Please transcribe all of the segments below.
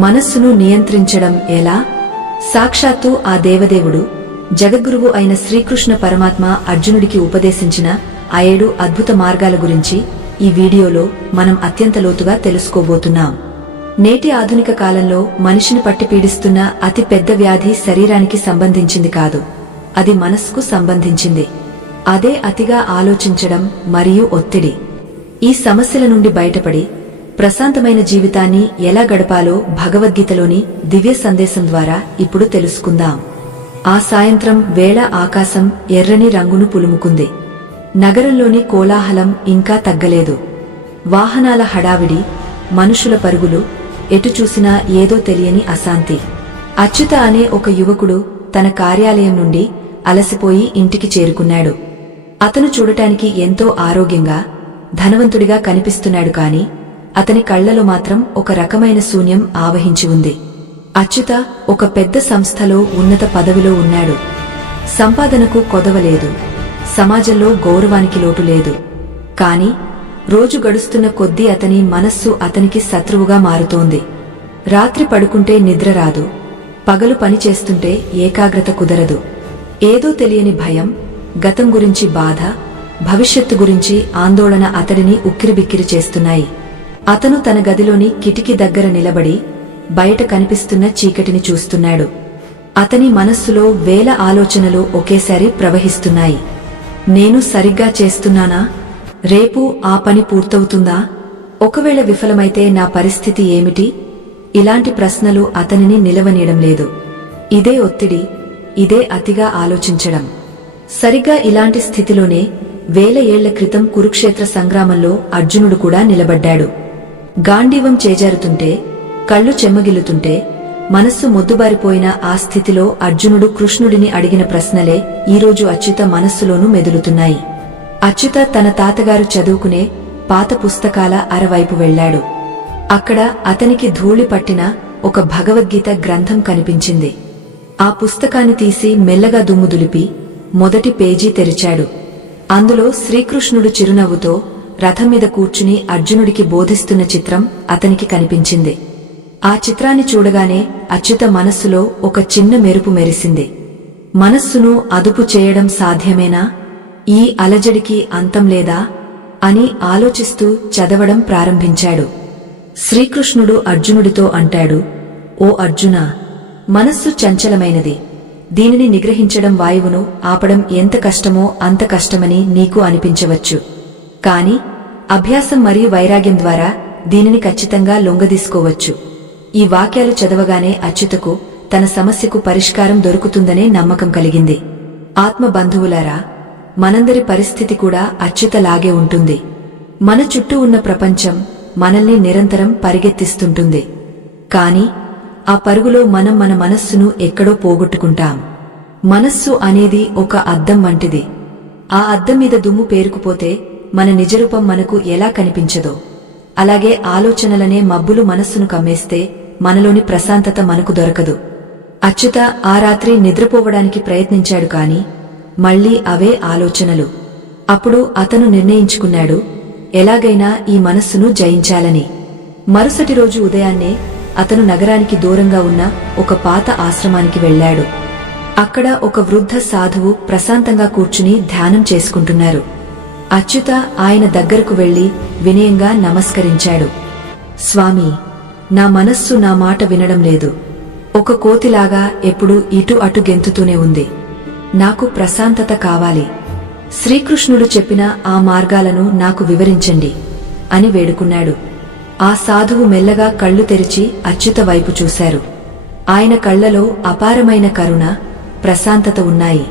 మనస్సును నియంత్రించడం ఎలా? సాక్షాత్తు ఆ దేవదేవుడు జగద్గురువు అయిన శ్రీకృష్ణ పరమాత్మ అర్జునుడికి ఉపదేశించిన ఆ 7 అద్భుత మార్గాల గురించి ఈ వీడియోలో మనం అత్యంత లోతుగా తెలుసుకోబోతున్నాం. నేటి ఆధునిక కాలంలో మనిషిని పట్టి పీడిస్తున్న అతి పెద్ద వ్యాధి శరీరానికి సంబంధించింది కాదు, అది మనస్సుకు సంబంధించింది. అదే అతిగా ఆలోచించడం మరియు ఒత్తిడి. ఈ సమస్యల నుండి బయటపడి ప్రశాంతమైన జీవితాన్ని ఎలా గడపాలో భగవద్గీతలోని దివ్య సందేశం ద్వారా ఇప్పుడు తెలుసుకుందాం. ఆ సాయంత్రం వేళ ఆకాశం ఎర్రని రంగును పులుముకుంది. నగరంలోని కోలాహలం ఇంకా తగ్గలేదు. వాహనాల హడావిడి, మనుషుల పరుగులు, ఎటు చూసినా ఏదో తెలియని అశాంతి. అచ్యుత అనే ఒక యువకుడు తన కార్యాలయం నుండి అలసిపోయి ఇంటికి చేరుకున్నాడు. అతను చూడటానికి ఎంతో ఆరోగ్యంగా, ధనవంతుడిగా కనిపిస్తున్నాడు. కాని అతని కళ్లలో మాత్రం ఒక రకమైన శూన్యం ఆవహించి ఉంది. అచ్యుత ఒక పెద్ద సంస్థలో ఉన్నత పదవిలో ఉన్నాడు. సంపాదనకు కొదవలేదు, సమాజంలో గౌరవానికి లోటు లేదు. కాని రోజు గడుస్తున్న కొద్దీ అతని మనస్సు అతనికి శత్రువుగా మారుతోంది. రాత్రి పడుకుంటే నిద్ర రాదు, పగలు పని చేస్తుంటే ఏకాగ్రత కుదరదు. ఏదో తెలియని భయం, గతం గురించి బాధ, భవిష్యత్తు గురించి ఆందోళన అతడిని ఉక్కిరిబిక్కిరి చేస్తున్నాయి. అతను తన గదిలోని కిటికీ దగ్గర నిలబడి బయట కనిపిస్తున్న చీకటిని చూస్తున్నాడు. అతని మనస్సులో వేల ఆలోచనలు ఒకేసారి ప్రవహిస్తున్నాయి. నేను సరిగ్గా చేస్తున్నానా? రేపు ఆ పని పూర్తవుతుందా? ఒకవేళ విఫలమైతే నా పరిస్థితి ఏమిటి? ఇలాంటి ప్రశ్నలు అతనిని నిలవనీయడం లేదు. ఇదే ఒత్తిడి, ఇదే అతిగా ఆలోచించడం. సరిగ్గా ఇలాంటి స్థితిలోనే 1000 ఏళ్ల క్రితం కురుక్షేత్ర సంగ్రామంలో అర్జునుడు కూడా నిలబడ్డాడు. గాంధీవం చేజారుతుంటే, కళ్ళు చెమ్మగిల్లుతుంటే, మనస్సు మొద్దుబారిపోయిన ఆ స్థితిలో అర్జునుడు కృష్ణుడిని అడిగిన ప్రశ్నలే ఈరోజు అచ్యుత మనస్సులోనూ మెదులుతున్నాయి. అచ్యుత తన తాతగారు చదువుకునే పాత పుస్తకాల అరవైపు వెళ్లాడు. అక్కడ అతనికి ధూళి పట్టిన ఒక భగవద్గీత గ్రంథం కనిపించింది. ఆ పుస్తకాన్ని తీసి మెల్లగా దుమ్ము దులిపి మొదటి పేజీ తెరిచాడు. అందులో శ్రీకృష్ణుడు చిరునవ్వుతో రథం మీద కూర్చుని అర్జునుడికి బోధిస్తున్న చిత్రం అతనికి కనిపించింది. ఆ చిత్రాన్ని చూడగానే అచ్యుత మనస్సులో ఒక చిన్న మెరుపు మెరిసింది. మనస్సును అదుపు చేయడం సాధ్యమేనా? ఈ అలజడికి అంతం లేదా అని ఆలోచిస్తూ చదవడం ప్రారంభించాడు. శ్రీకృష్ణుడు అర్జునుడితో అంటాడు, ఓ అర్జునా, మనస్సు చంచలమైనది. దీనిని నిగ్రహించడం, వాయువును ఆపడం ఎంత కష్టమో అంత కష్టమని నీకు అనిపించవచ్చు. కాని అభ్యాసం మరియు వైరాగ్యం ద్వారా దీనిని ఖచ్చితంగా లొంగదీసుకోవచ్చు. ఈ వాక్యాలు చదవగానే అచ్యుతకు తన సమస్యకు పరిష్కారం దొరుకుతుందనే నమ్మకం కలిగింది. ఆత్మ బంధువులారా, మనందరి పరిస్థితి కూడా అచ్యుతలాగే ఉంటుంది. మన చుట్టూ ఉన్న ప్రపంచం మనల్ని నిరంతరం పరిగెత్తిస్తుంటుంది. కాని ఆ పరుగులో మనం మన మనస్సును ఎక్కడో పోగొట్టుకుంటాం. మనస్సు అనేది ఒక అద్దం వంటిది. ఆ అద్దం మీద దుమ్ము పేరుకుపోతే మన నిజరూపం మనకు ఎలా కనిపించదో, అలాగే ఆలోచనలనే మబ్బులు మనస్సును కమ్మేస్తే మనలోని ప్రశాంతత మనకు దొరకదు. అచ్యుత ఆ రాత్రి నిద్రపోవడానికి ప్రయత్నించాడు. కాని మళ్లీ అవే ఆలోచనలు. అప్పుడు అతను నిర్ణయించుకున్నాడు, ఎలాగైనా ఈ మనస్సును జయించాలని. మరుసటి రోజు ఉదయాన్నే అతను నగరానికి దూరంగా ఉన్న ఒక పాత ఆశ్రమానికి వెళ్లాడు. అక్కడ ఒక వృద్ధ సాధువు ప్రశాంతంగా కూర్చుని ధ్యానం చేసుకుంటున్నారు. అచ్యుత ఆయన దగ్గరకు వెళ్లి వినయంగా నమస్కరించాడు. స్వామీ, నా మనస్సు నా మాట వినడం లేదు. ఒక కోతిలాగా ఎప్పుడూ ఇటు అటు గెంతుతూనే ఉంది. నాకు ప్రశాంతత కావాలి. శ్రీకృష్ణుడు చెప్పిన ఆ మార్గాలను నాకు వివరించండి అని వేడుకున్నాడు. ఆ సాధువు మెల్లగా కళ్ళు తెరిచి అచ్యుత వైపు చూశారు. ఆయన కళ్లలో అపారమైన కరుణ, ప్రశాంతత ఉన్నాయి.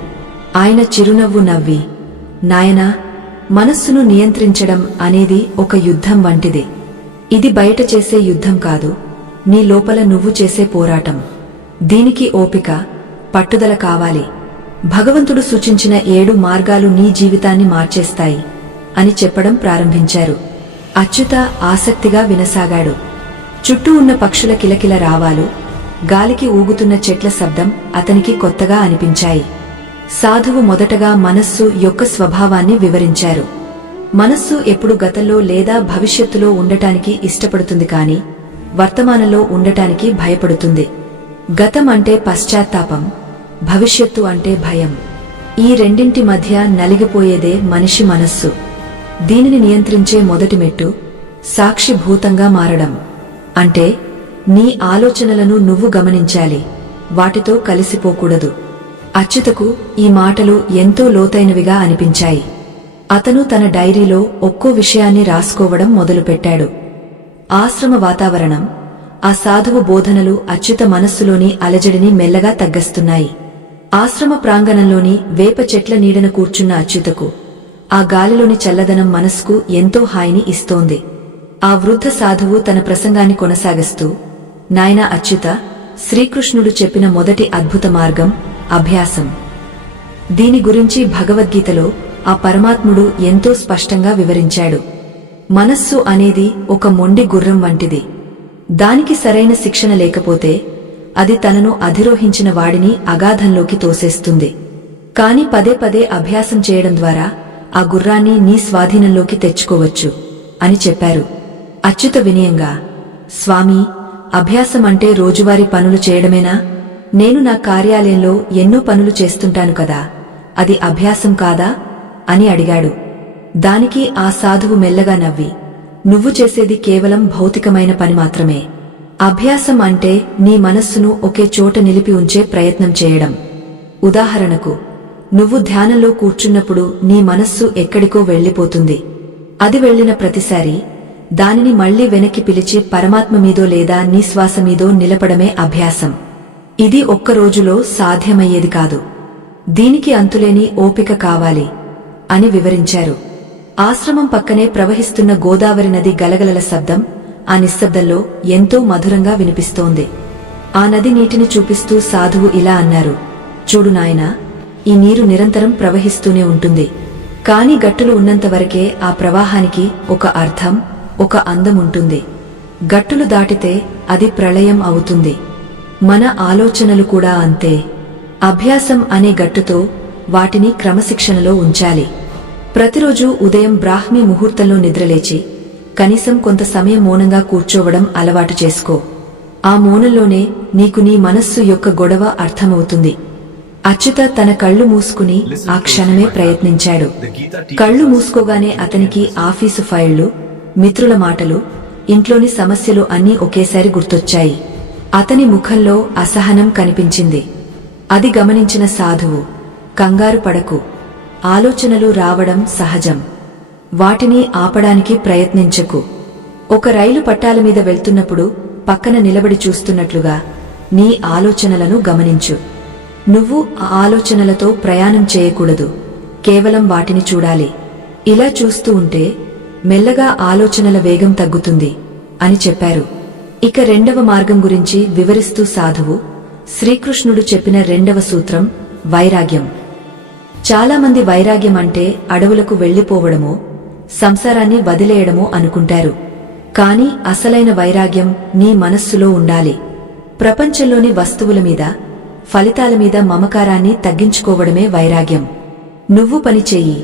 ఆయన చిరునవ్వు నవ్వి, నాయనా, మనస్సును నియంత్రించడం అనేది ఒక యుద్ధం వంటిది. ఇది బయట చేసే యుద్ధం కాదు, నీ లోపల నువ్వు చేసే పోరాటం. దీనికి ఓపిక, పట్టుదల కావాలి. భగవంతుడు సూచించిన 7 మార్గాలు నీ జీవితాన్ని మార్చేస్తాయి అని చెప్పడం ప్రారంభించారు. అచ్యుత ఆసక్తిగా వినసాగాడు. చుట్టూ ఉన్న పక్షుల కిలకిల రావాలు, గాలికి ఊగుతున్న చెట్ల శబ్దం అతనికి కొత్తగా అనిపించాయి. సాధువు మొదటగా మనస్సు యొక్క స్వభావాన్ని వివరించారు. మనస్సు ఎప్పుడు గతంలో లేదా భవిష్యత్తులో ఉండటానికి ఇష్టపడుతుంది. కాని వర్తమానంలో ఉండటానికి భయపడుతుంది. గతం అంటే పశ్చాత్తాపం, భవిష్యత్తు అంటే భయం. ఈ రెండింటి మధ్య నలిగిపోయేదే మనిషి మనస్సు. దీనిని నియంత్రించే మొదటి మెట్టు సాక్షిభూతంగా మారడం. అంటే నీ ఆలోచనలను నువ్వు గమనించాలి, వాటితో కలిసిపోకూడదు. అచ్యుతకు ఈ మాటలు ఎంతో లోతైనవిగా అనిపించాయి. అతను తన డైరీలో ఒక్కో విషయాన్ని రాసుకోవడం మొదలుపెట్టాడు. ఆశ్రమ వాతావరణం, ఆ సాధువు బోధనలు అచ్యుత మనస్సులోని అలజడిని మెల్లగా తగ్గస్తున్నాయి. ఆశ్రమ ప్రాంగణంలోని వేప చెట్ల నీడన కూర్చున్న అచ్యుతకు ఆ గాలిలోని చల్లదనం మనస్సుకు ఎంతో హాయిని ఇస్తోంది. ఆ వృద్ధ సాధువు తన ప్రసంగాన్ని కొనసాగిస్తూ, నాయనా అచ్యుత, శ్రీకృష్ణుడు చెప్పిన మొదటి అద్భుత మార్గం అభ్యాసం. దీని గురించి భగవద్గీతలో ఆ పరమాత్ముడు ఎంతో స్పష్టంగా వివరించాడు. మనస్సు అనేది ఒక మొండి గుర్రం వంటిది. దానికి సరైన శిక్షణ లేకపోతే అది తనను అధిరోహించిన వాడిని అగాధంలోకి తోసేస్తుంది. కాని పదే పదే అభ్యాసం చేయడం ద్వారా ఆ గుర్రాన్ని నీ స్వాధీనంలోకి తెచ్చుకోవచ్చు అని చెప్పారు. అచ్యుత వినయంగా, స్వామీ, అభ్యాసం అంటే రోజువారీ పనులు చేయడమేనా? నేను నా కార్యాలయంలో ఎన్నో పనులు చేస్తుంటాను కదా, అది అభ్యాసం కాదా అని అడిగాడు. దానికి ఆ సాధువు మెల్లగా నవ్వి, నువ్వు చేసేది కేవలం భౌతికమైన పని మాత్రమే. అభ్యాసం అంటే నీ మనస్సును ఒకే చోట నిలిపి ఉంచే ప్రయత్నం చేయడం. ఉదాహరణకు, నువ్వు ధ్యానంలో కూర్చున్నప్పుడు నీ మనస్సు ఎక్కడికో వెళ్లిపోతుంది. అది వెళ్లిన ప్రతిసారీ దానిని మళ్లీ వెనక్కి పిలిచి పరమాత్మ మీదో లేదా నీ శ్వాస మీదో నిలపడమే అభ్యాసం. ఇది ఒక్క రోజులో సాధ్యమయ్యేది కాదు. దీనికి అంతులేని ఓపిక కావాలి అని వివరించారు. ఆశ్రమం పక్కనే ప్రవహిస్తున్న గోదావరి నది గలగలల శబ్దం ఆ నిశ్శబ్దంలో ఎంతో మధురంగా వినిపిస్తోంది. ఆ నది నీటిని చూపిస్తూ సాధువు ఇలా అన్నారు, చూడు నాయనా, ఈ నీరు నిరంతరం ప్రవహిస్తూనే ఉంటుంది. కాని గట్టులు ఉన్నంతవరకే ఆ ప్రవాహానికి ఒక అర్థం, ఒక అందం ఉంటుంది. గట్టులు దాటితే అది ప్రళయం అవుతుంది. మన ఆలోచనలు కూడా అంతే. అభ్యాసం అనే గట్టుతో వాటిని క్రమశిక్షణలో ఉంచాలి. ప్రతిరోజూ ఉదయం బ్రాహ్మీ ముహూర్తంలో నిద్రలేచి కనీసం కొంత సమయం మౌనంగా కూర్చోవడం అలవాటు చేసుకో. ఆ మౌనంలోనే నీకు నీ మనస్సు యొక్క గొడవ అర్థమవుతుంది. అచ్యుత తన కళ్ళు మూసుకుని ఆ క్షణమే ప్రయత్నించాడు. కళ్ళు మూసుకోగానే అతనికి ఆఫీసు ఫైళ్లు, మిత్రుల మాటలు, ఇంట్లోని సమస్యలు అన్నీ ఒకేసారి గుర్తొచ్చాయి. అతని ముఖంలో అసహనం కనిపించింది. అది గమనించిన సాధువు, కంగారు పడకు, ఆలోచనలు రావడం సహజం. వాటిని ఆపడానికి ప్రయత్నించకు. ఒక రైలు పట్టాల మీద వెళ్తున్నప్పుడు పక్కన నిలబడి చూస్తున్నట్లుగా నీ ఆలోచనలను గమనించు. నువ్వు ఆ ఆలోచనలతో ప్రయాణం చేయకూడదు, కేవలం వాటిని చూడాలి. ఇలా చూస్తూ ఉంటే మెల్లగా ఆలోచనల వేగం తగ్గుతుంది అని చెప్పారు. ఇక రెండవ మార్గం గురించి వివరిస్తూ సాధువు, శ్రీకృష్ణుడు చెప్పిన రెండవ సూత్రం వైరాగ్యం. చాలామంది వైరాగ్యం అంటే అడవులకు వెళ్లిపోవడమో, సంసారాన్ని వదిలేయడమో అనుకుంటారు. కాని అసలైన వైరాగ్యం నీ మనస్సులో ఉండాలి. ప్రపంచంలోని వస్తువుల మీద, ఫలితాల మీద మమకారాన్ని తగ్గించుకోవడమే వైరాగ్యం. నువ్వు పని చెయ్యి,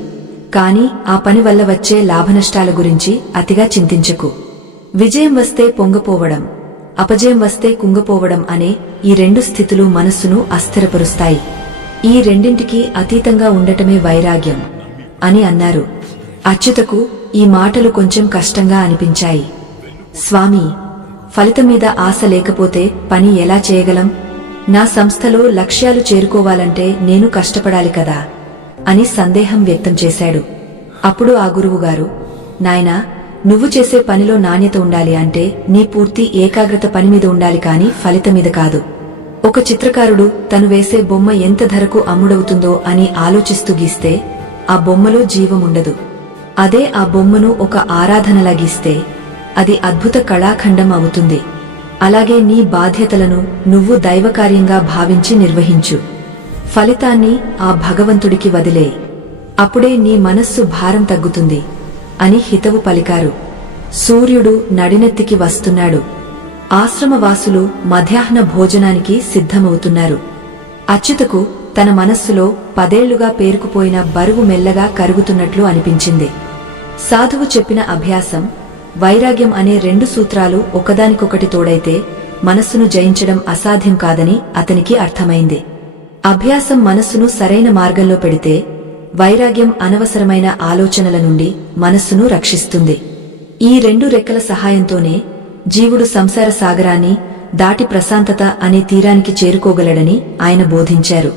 కాని ఆ పని వల్ల వచ్చే లాభనష్టాల గురించి అతిగా చింతించకు. విజయం వస్తే పొంగపోవడం, అపజయం వస్తే కుంగపోవడం అనే ఈ రెండు స్థితులు మనస్సును అస్థిరపరుస్తాయి. ఈ రెండింటికి అతీతంగా ఉండటమే వైరాగ్యం అని అన్నారు. అచ్యుతకు ఈ మాటలు కొంచెం కష్టంగా అనిపించాయి. స్వామీ, ఫలితం మీద ఆశ లేకపోతే పని ఎలా చేయగలం? నా సంస్థలో లక్ష్యాలు చేరుకోవాలంటే నేను కష్టపడాలి కదా అని సందేహం వ్యక్తం చేశాడు. అప్పుడు ఆ గురువుగారు, నాయనా, నువ్వు చేసే పనిలో నాణ్యత ఉండాలి అంటే నీ పూర్తి ఏకాగ్రత పని మీద ఉండాలి కాని ఫలితం మీద కాదు. ఒక చిత్రకారుడు తను వేసే బొమ్మ ఎంత ధరకు అమ్ముడవుతుందో అని ఆలోచిస్తూ గీస్తే ఆ బొమ్మలో జీవముండదు. అదే ఆ బొమ్మను ఒక ఆరాధనలా గీస్తే అది అద్భుత కళాఖండం అవుతుంది. అలాగే నీ బాధ్యతలను నువ్వు దైవకార్యంగా భావించి నిర్వహించు. ఫలితాన్ని ఆ భగవంతుడికి వదిలే. అప్పుడే నీ మనస్సు భారం తగ్గుతుంది అని హితవు పలికారు. సూర్యుడు నడినెత్తికి వస్తున్నాడు. ఆశ్రమవాసులు మధ్యాహ్న భోజనానికి సిద్ధమవుతున్నారు. అచ్యుతకు తన మనస్సులో 10 ఏళ్లుగా పేరుకుపోయిన బరువు మెల్లగా కరుగుతున్నట్లు అనిపించింది. సాధువు చెప్పిన అభ్యాసం వైరాగ్యం అనే రెండు సూత్రాలు ఒకదానికొకటి తోడైతే మనస్సును జయించడం అసాధ్యం కాదని అతనికి అర్థమైంది. అభ్యాసం మనస్సును సరైన మార్గంలో పెడితే వైరాగ్యం అనవసరమైన ఆలోచనల నుండి మనస్సును రక్షిస్తుంది. ఈ రెండు రెక్కల సహాయంతోనే జీవుడు సంసార సాగరాన్ని దాటి ప్రశాంతత అనే తీరానికి చేరుకోగలడని ఆయన బోధించారు.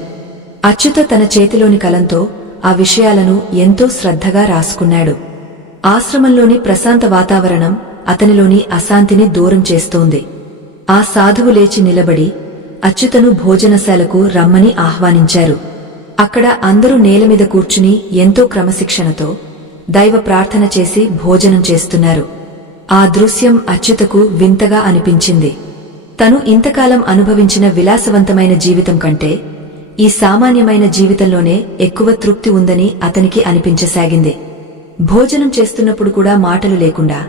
అచ్యుత తన చేతిలోని కలంతో ఆ విషయాలను ఎంతో శ్రద్ధగా రాసుకున్నాడు. ఆశ్రమంలోని ప్రశాంత వాతావరణం అతనిలోని అశాంతిని దూరం చేస్తోంది. ఆ సాధువు లేచి నిలబడి అచ్యుతను భోజనశాలకు రమ్మని ఆహ్వానించారు. అక్కడ అందరూ నేలమీద కూర్చుని ఎంతో క్రమశిక్షణతో దైవ ప్రార్థన చేసి భోజనం చేస్తున్నారు. ఆ దృశ్యం అచ్యుతకు వింతగా అనిపించింది. తను ఇంతకాలం అనుభవించిన విలాసవంతమైన జీవితం కంటే ఈ సామాన్యమైన జీవితంలోనే ఎక్కువ తృప్తి ఉందని అతనికి అనిపించసాగింది. భోజనం చేస్తున్నప్పుడు కూడా మాటలు లేకుండా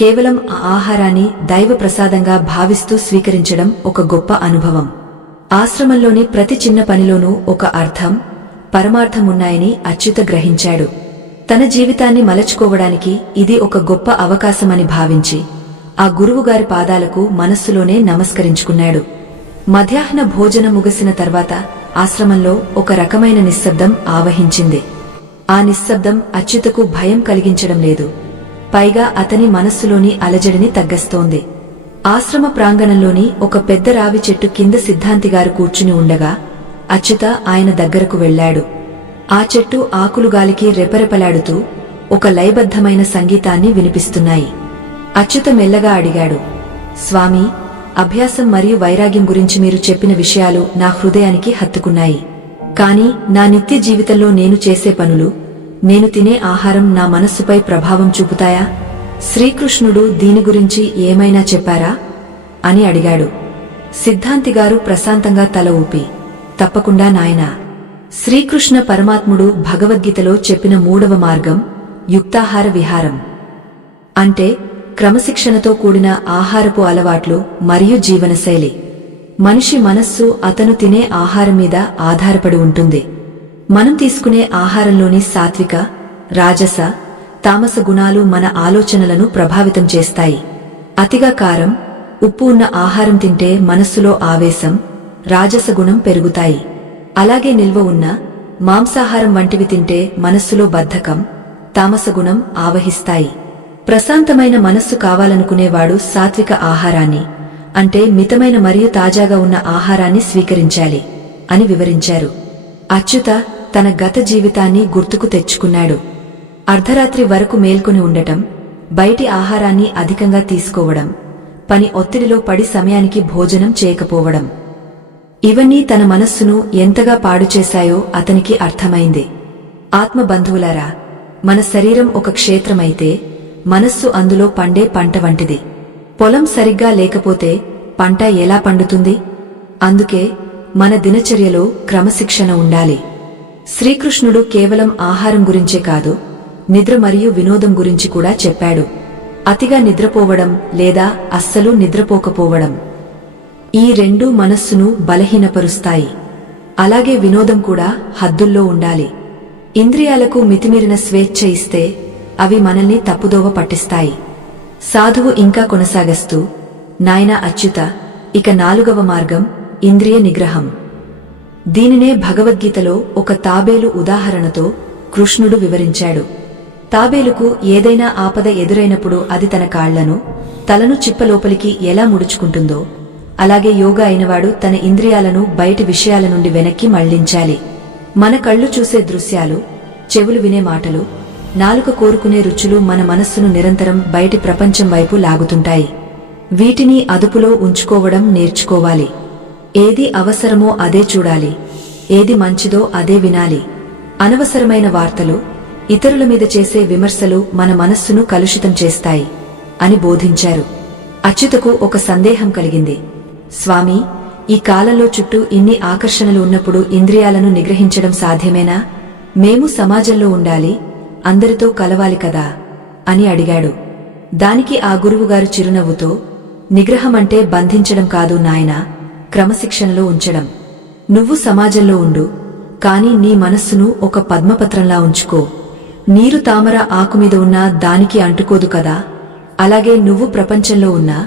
కేవలం ఆ ఆహారాన్ని దైవ ప్రసాదంగా భావిస్తూ స్వీకరించడం ఒక గొప్ప అనుభవం. ఆశ్రమంలోని ప్రతి చిన్న పనిలోనూ ఒక అర్థం, పరమార్థమున్నాయని అచ్యుత గ్రహించాడు. తన జీవితాన్ని మలచుకోవడానికి ఇది ఒక గొప్ప అవకాశమని భావించి ఆ గురువుగారి పాదాలకు మనస్సులోనే నమస్కరించుకున్నాడు. మధ్యాహ్న భోజనం ముగిసిన తర్వాత ఆశ్రమంలో ఒక రకమైన నిశ్శబ్దం ఆవహించింది. ఆ నిశ్శబ్దం అచ్యుతకు భయం కలిగించడం లేదు, పైగా అతని మనస్సులోని అలజడిని తగ్గస్తోంది. ఆశ్రమ ప్రాంగణంలోని ఒక పెద్ద రావి చెట్టు కింద సిద్ధాంతిగారు కూర్చుని ఉండగా అచ్యుత ఆయన దగ్గరకు వెళ్లాడు. ఆ చెట్టు ఆకులు గాలికి రెపరెపలాడుతూ ఒక లయబద్ధమైన సంగీతాన్ని వినిపిస్తున్నాయి. అచ్యుత మెల్లగా అడిగాడు, స్వామీ, అభ్యాసం మరియు వైరాగ్యం గురించి మీరు చెప్పిన విషయాలు నా హృదయానికి హత్తుకున్నాయి. కాని నా నిత్య జీవితంలో నేను చేసే పనులు, నేను తినే ఆహారం నా మనస్సుపై ప్రభావం చూపుతాయా? శ్రీకృష్ణుడు దీని గురించి ఏమైనా చెప్పారా అని అడిగాడు. సిద్ధాంతిగారు ప్రశాంతంగా తల ఊపి, తప్పకుండా నాయనా. శ్రీకృష్ణ పరమాత్ముడు భగవద్గీతలో చెప్పిన 3వ మార్గం యుక్తాహార విహారం అంటే క్రమశిక్షణతో కూడిన ఆహారపు అలవాట్లు మరియు జీవనశైలి. మనిషి మనస్సు అతను తినే ఆహారం మీద ఆధారపడి ఉంటుంది. మనం తీసుకునే ఆహారంలోని సాత్విక, రాజస, తామస గుణాలు మన ఆలోచనలను ప్రభావితం చేస్తాయి. అతిగా కారం, ఉప్పు ఉన్న ఆహారం తింటే మనస్సులో ఆవేశం, రాజస గుణం పెరుగుతాయి. అలాగే నిల్వ ఉన్న మాంసాహారం వంటివి తింటే మనస్సులో బద్ధకం, తామస గుణం ఆవహిస్తాయి. ప్రశాంతమైన మనస్సు కావాలనుకునేవాడు సాత్విక ఆహారాన్ని, అంటే మితమైన మరియు తాజాగా ఉన్న ఆహారాన్ని స్వీకరించాలి అని వివరించారు. అచ్యుత తన గత జీవితాన్ని గుర్తుకు తెచ్చుకున్నాడు. అర్ధరాత్రి వరకు మేల్కొని ఉండటం, బయటి ఆహారాన్ని అధికంగా తీసుకోవడం, పని ఒత్తిడిలో పడి సమయానికి భోజనం చేయకపోవడం, ఇవన్నీ తన మనస్సును ఎంతగా పాడుచేశాయో అతనికి అర్థమైంది. ఆత్మబంధువులారా, మన శరీరం ఒక క్షేత్రమైతే మనస్సు అందులో పండే పంట వంటిది. పొలం సరిగ్గా లేకపోతే పంట ఎలా పండుతుంది? అందుకే మన దినచర్యలో క్రమశిక్షణ ఉండాలి. శ్రీకృష్ణుడు కేవలం ఆహారం గురించే కాదు, నిద్ర మరియు వినోదం గురించి కూడా చెప్పాడు. అతిగా నిద్రపోవడం లేదా అస్సలు నిద్రపోకపోవడం, ఈ రెండూ మనస్సును బలహీనపరుస్తాయి. అలాగే వినోదం కూడా హద్దుల్లో ఉండాలి. ఇంద్రియాలకు మితిమీరిన స్వేచ్ఛ ఇస్తే అవి మనల్ని తప్పుదోవ పట్టిస్తాయి. సాధువు ఇంకా కొనసాగస్తూ, నాయనా అచ్యుత, ఇక 4వ మార్గం ఇంద్రియ నిగ్రహం. దీనినే భగవద్గీతలో ఒక తాబేలు ఉదాహరణతో కృష్ణుడు వివరించాడు. తాబేలుకు ఏదైనా ఆపద ఎదురైనప్పుడు అది తన కాళ్లను, తలను చిప్పలోపలికి ఎలా ముడుచుకుంటుందో, అలాగే యోగా అయినవాడు తన ఇంద్రియాలను బయటి విషయాల నుండి వెనక్కి మళ్లించాలి. మన కళ్ళు చూసే దృశ్యాలు, చెవులు వినే మాటలు, నాలుక కోరుకునే రుచులు మన మనస్సును నిరంతరం బయటి ప్రపంచం వైపు లాగుతుంటాయి. వీటిని అదుపులో ఉంచుకోవడం నేర్చుకోవాలి. ఏది అవసరమో అదే చూడాలి, ఏది మంచిదో అదే వినాలి. అనవసరమైన వార్తలు, ఇతరుల మీద చేసే విమర్శలు మన మనస్సును కలుషితం చేస్తాయి అని బోధించారు. అచ్యుతకు ఒక సందేహం కలిగింది. స్వామీ, ఈ కాలంలో చుట్టూ ఇన్ని ఆకర్షణలు ఉన్నప్పుడు ఇంద్రియాలను నిగ్రహించడం సాధ్యమేనా? మేము సమాజంలో ఉండాలి, అందరితో కలవాలి కదా అని అడిగాడు. దానికి ఆ గురువుగారు చిరునవ్వుతో, నిగ్రహమంటే బంధించడం కాదు నాయనా, క్రమశిక్షణలో ఉంచడం. నువ్వు సమాజంలో ఉండు, కాని నీ మనస్సును ఒక పద్మపత్రంలా ఉంచుకో. నీరు తామర ఆకుమీద ఉన్నా దానికి అంటుకోదు కదా, అలాగే నువ్వు ప్రపంచంలో ఉన్నా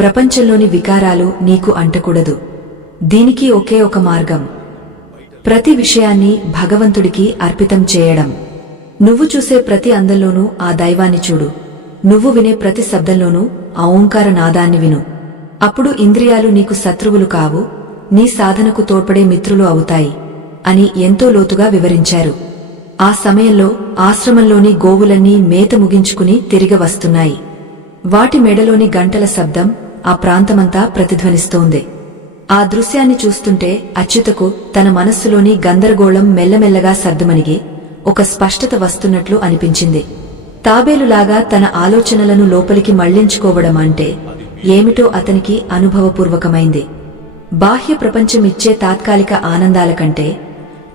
ప్రపంచంలోని వికారాలు నీకు అంటకూడదు. దీనికి ఒకే ఒక మార్గం, ప్రతి విషయాన్ని భగవంతుడికి అర్పితం చేయడం. నువ్వు చూసే ప్రతి అందంలోనూ ఆ దైవాన్ని చూడు. నువ్వు వినే ప్రతి శబ్దంలోనూ ఆ ఓంకార నాదాన్ని విను. అప్పుడు ఇంద్రియాలు నీకు శత్రువులు కావు, నీ సాధనకు తోడ్పడే మిత్రులు అవుతాయి అని ఎంతో లోతుగా వివరించారు. ఆ సమయంలో ఆశ్రమంలోని గోవులన్నీ మేత ముగించుకుని తిరిగి వస్తున్నాయి. వాటి మెడలోని గంటల శబ్దం ఆ ప్రాంతమంతా ప్రతిధ్వనిస్తోంది. ఆ దృశ్యాన్ని చూస్తుంటే అచ్యుతకు తన మనస్సులోని గందరగోళం మెల్లమెల్లగా సర్దుమణిగి ఒక స్పష్టత వస్తున్నట్లు అనిపించింది. తాబేలులాగా తన ఆలోచనలను లోపలికి మళ్లించుకోవడం అంటే ఏమిటో అతనికి అనుభవపూర్వకమైంది. బాహ్య ప్రపంచమిచ్చే తాత్కాలిక ఆనందాల కంటే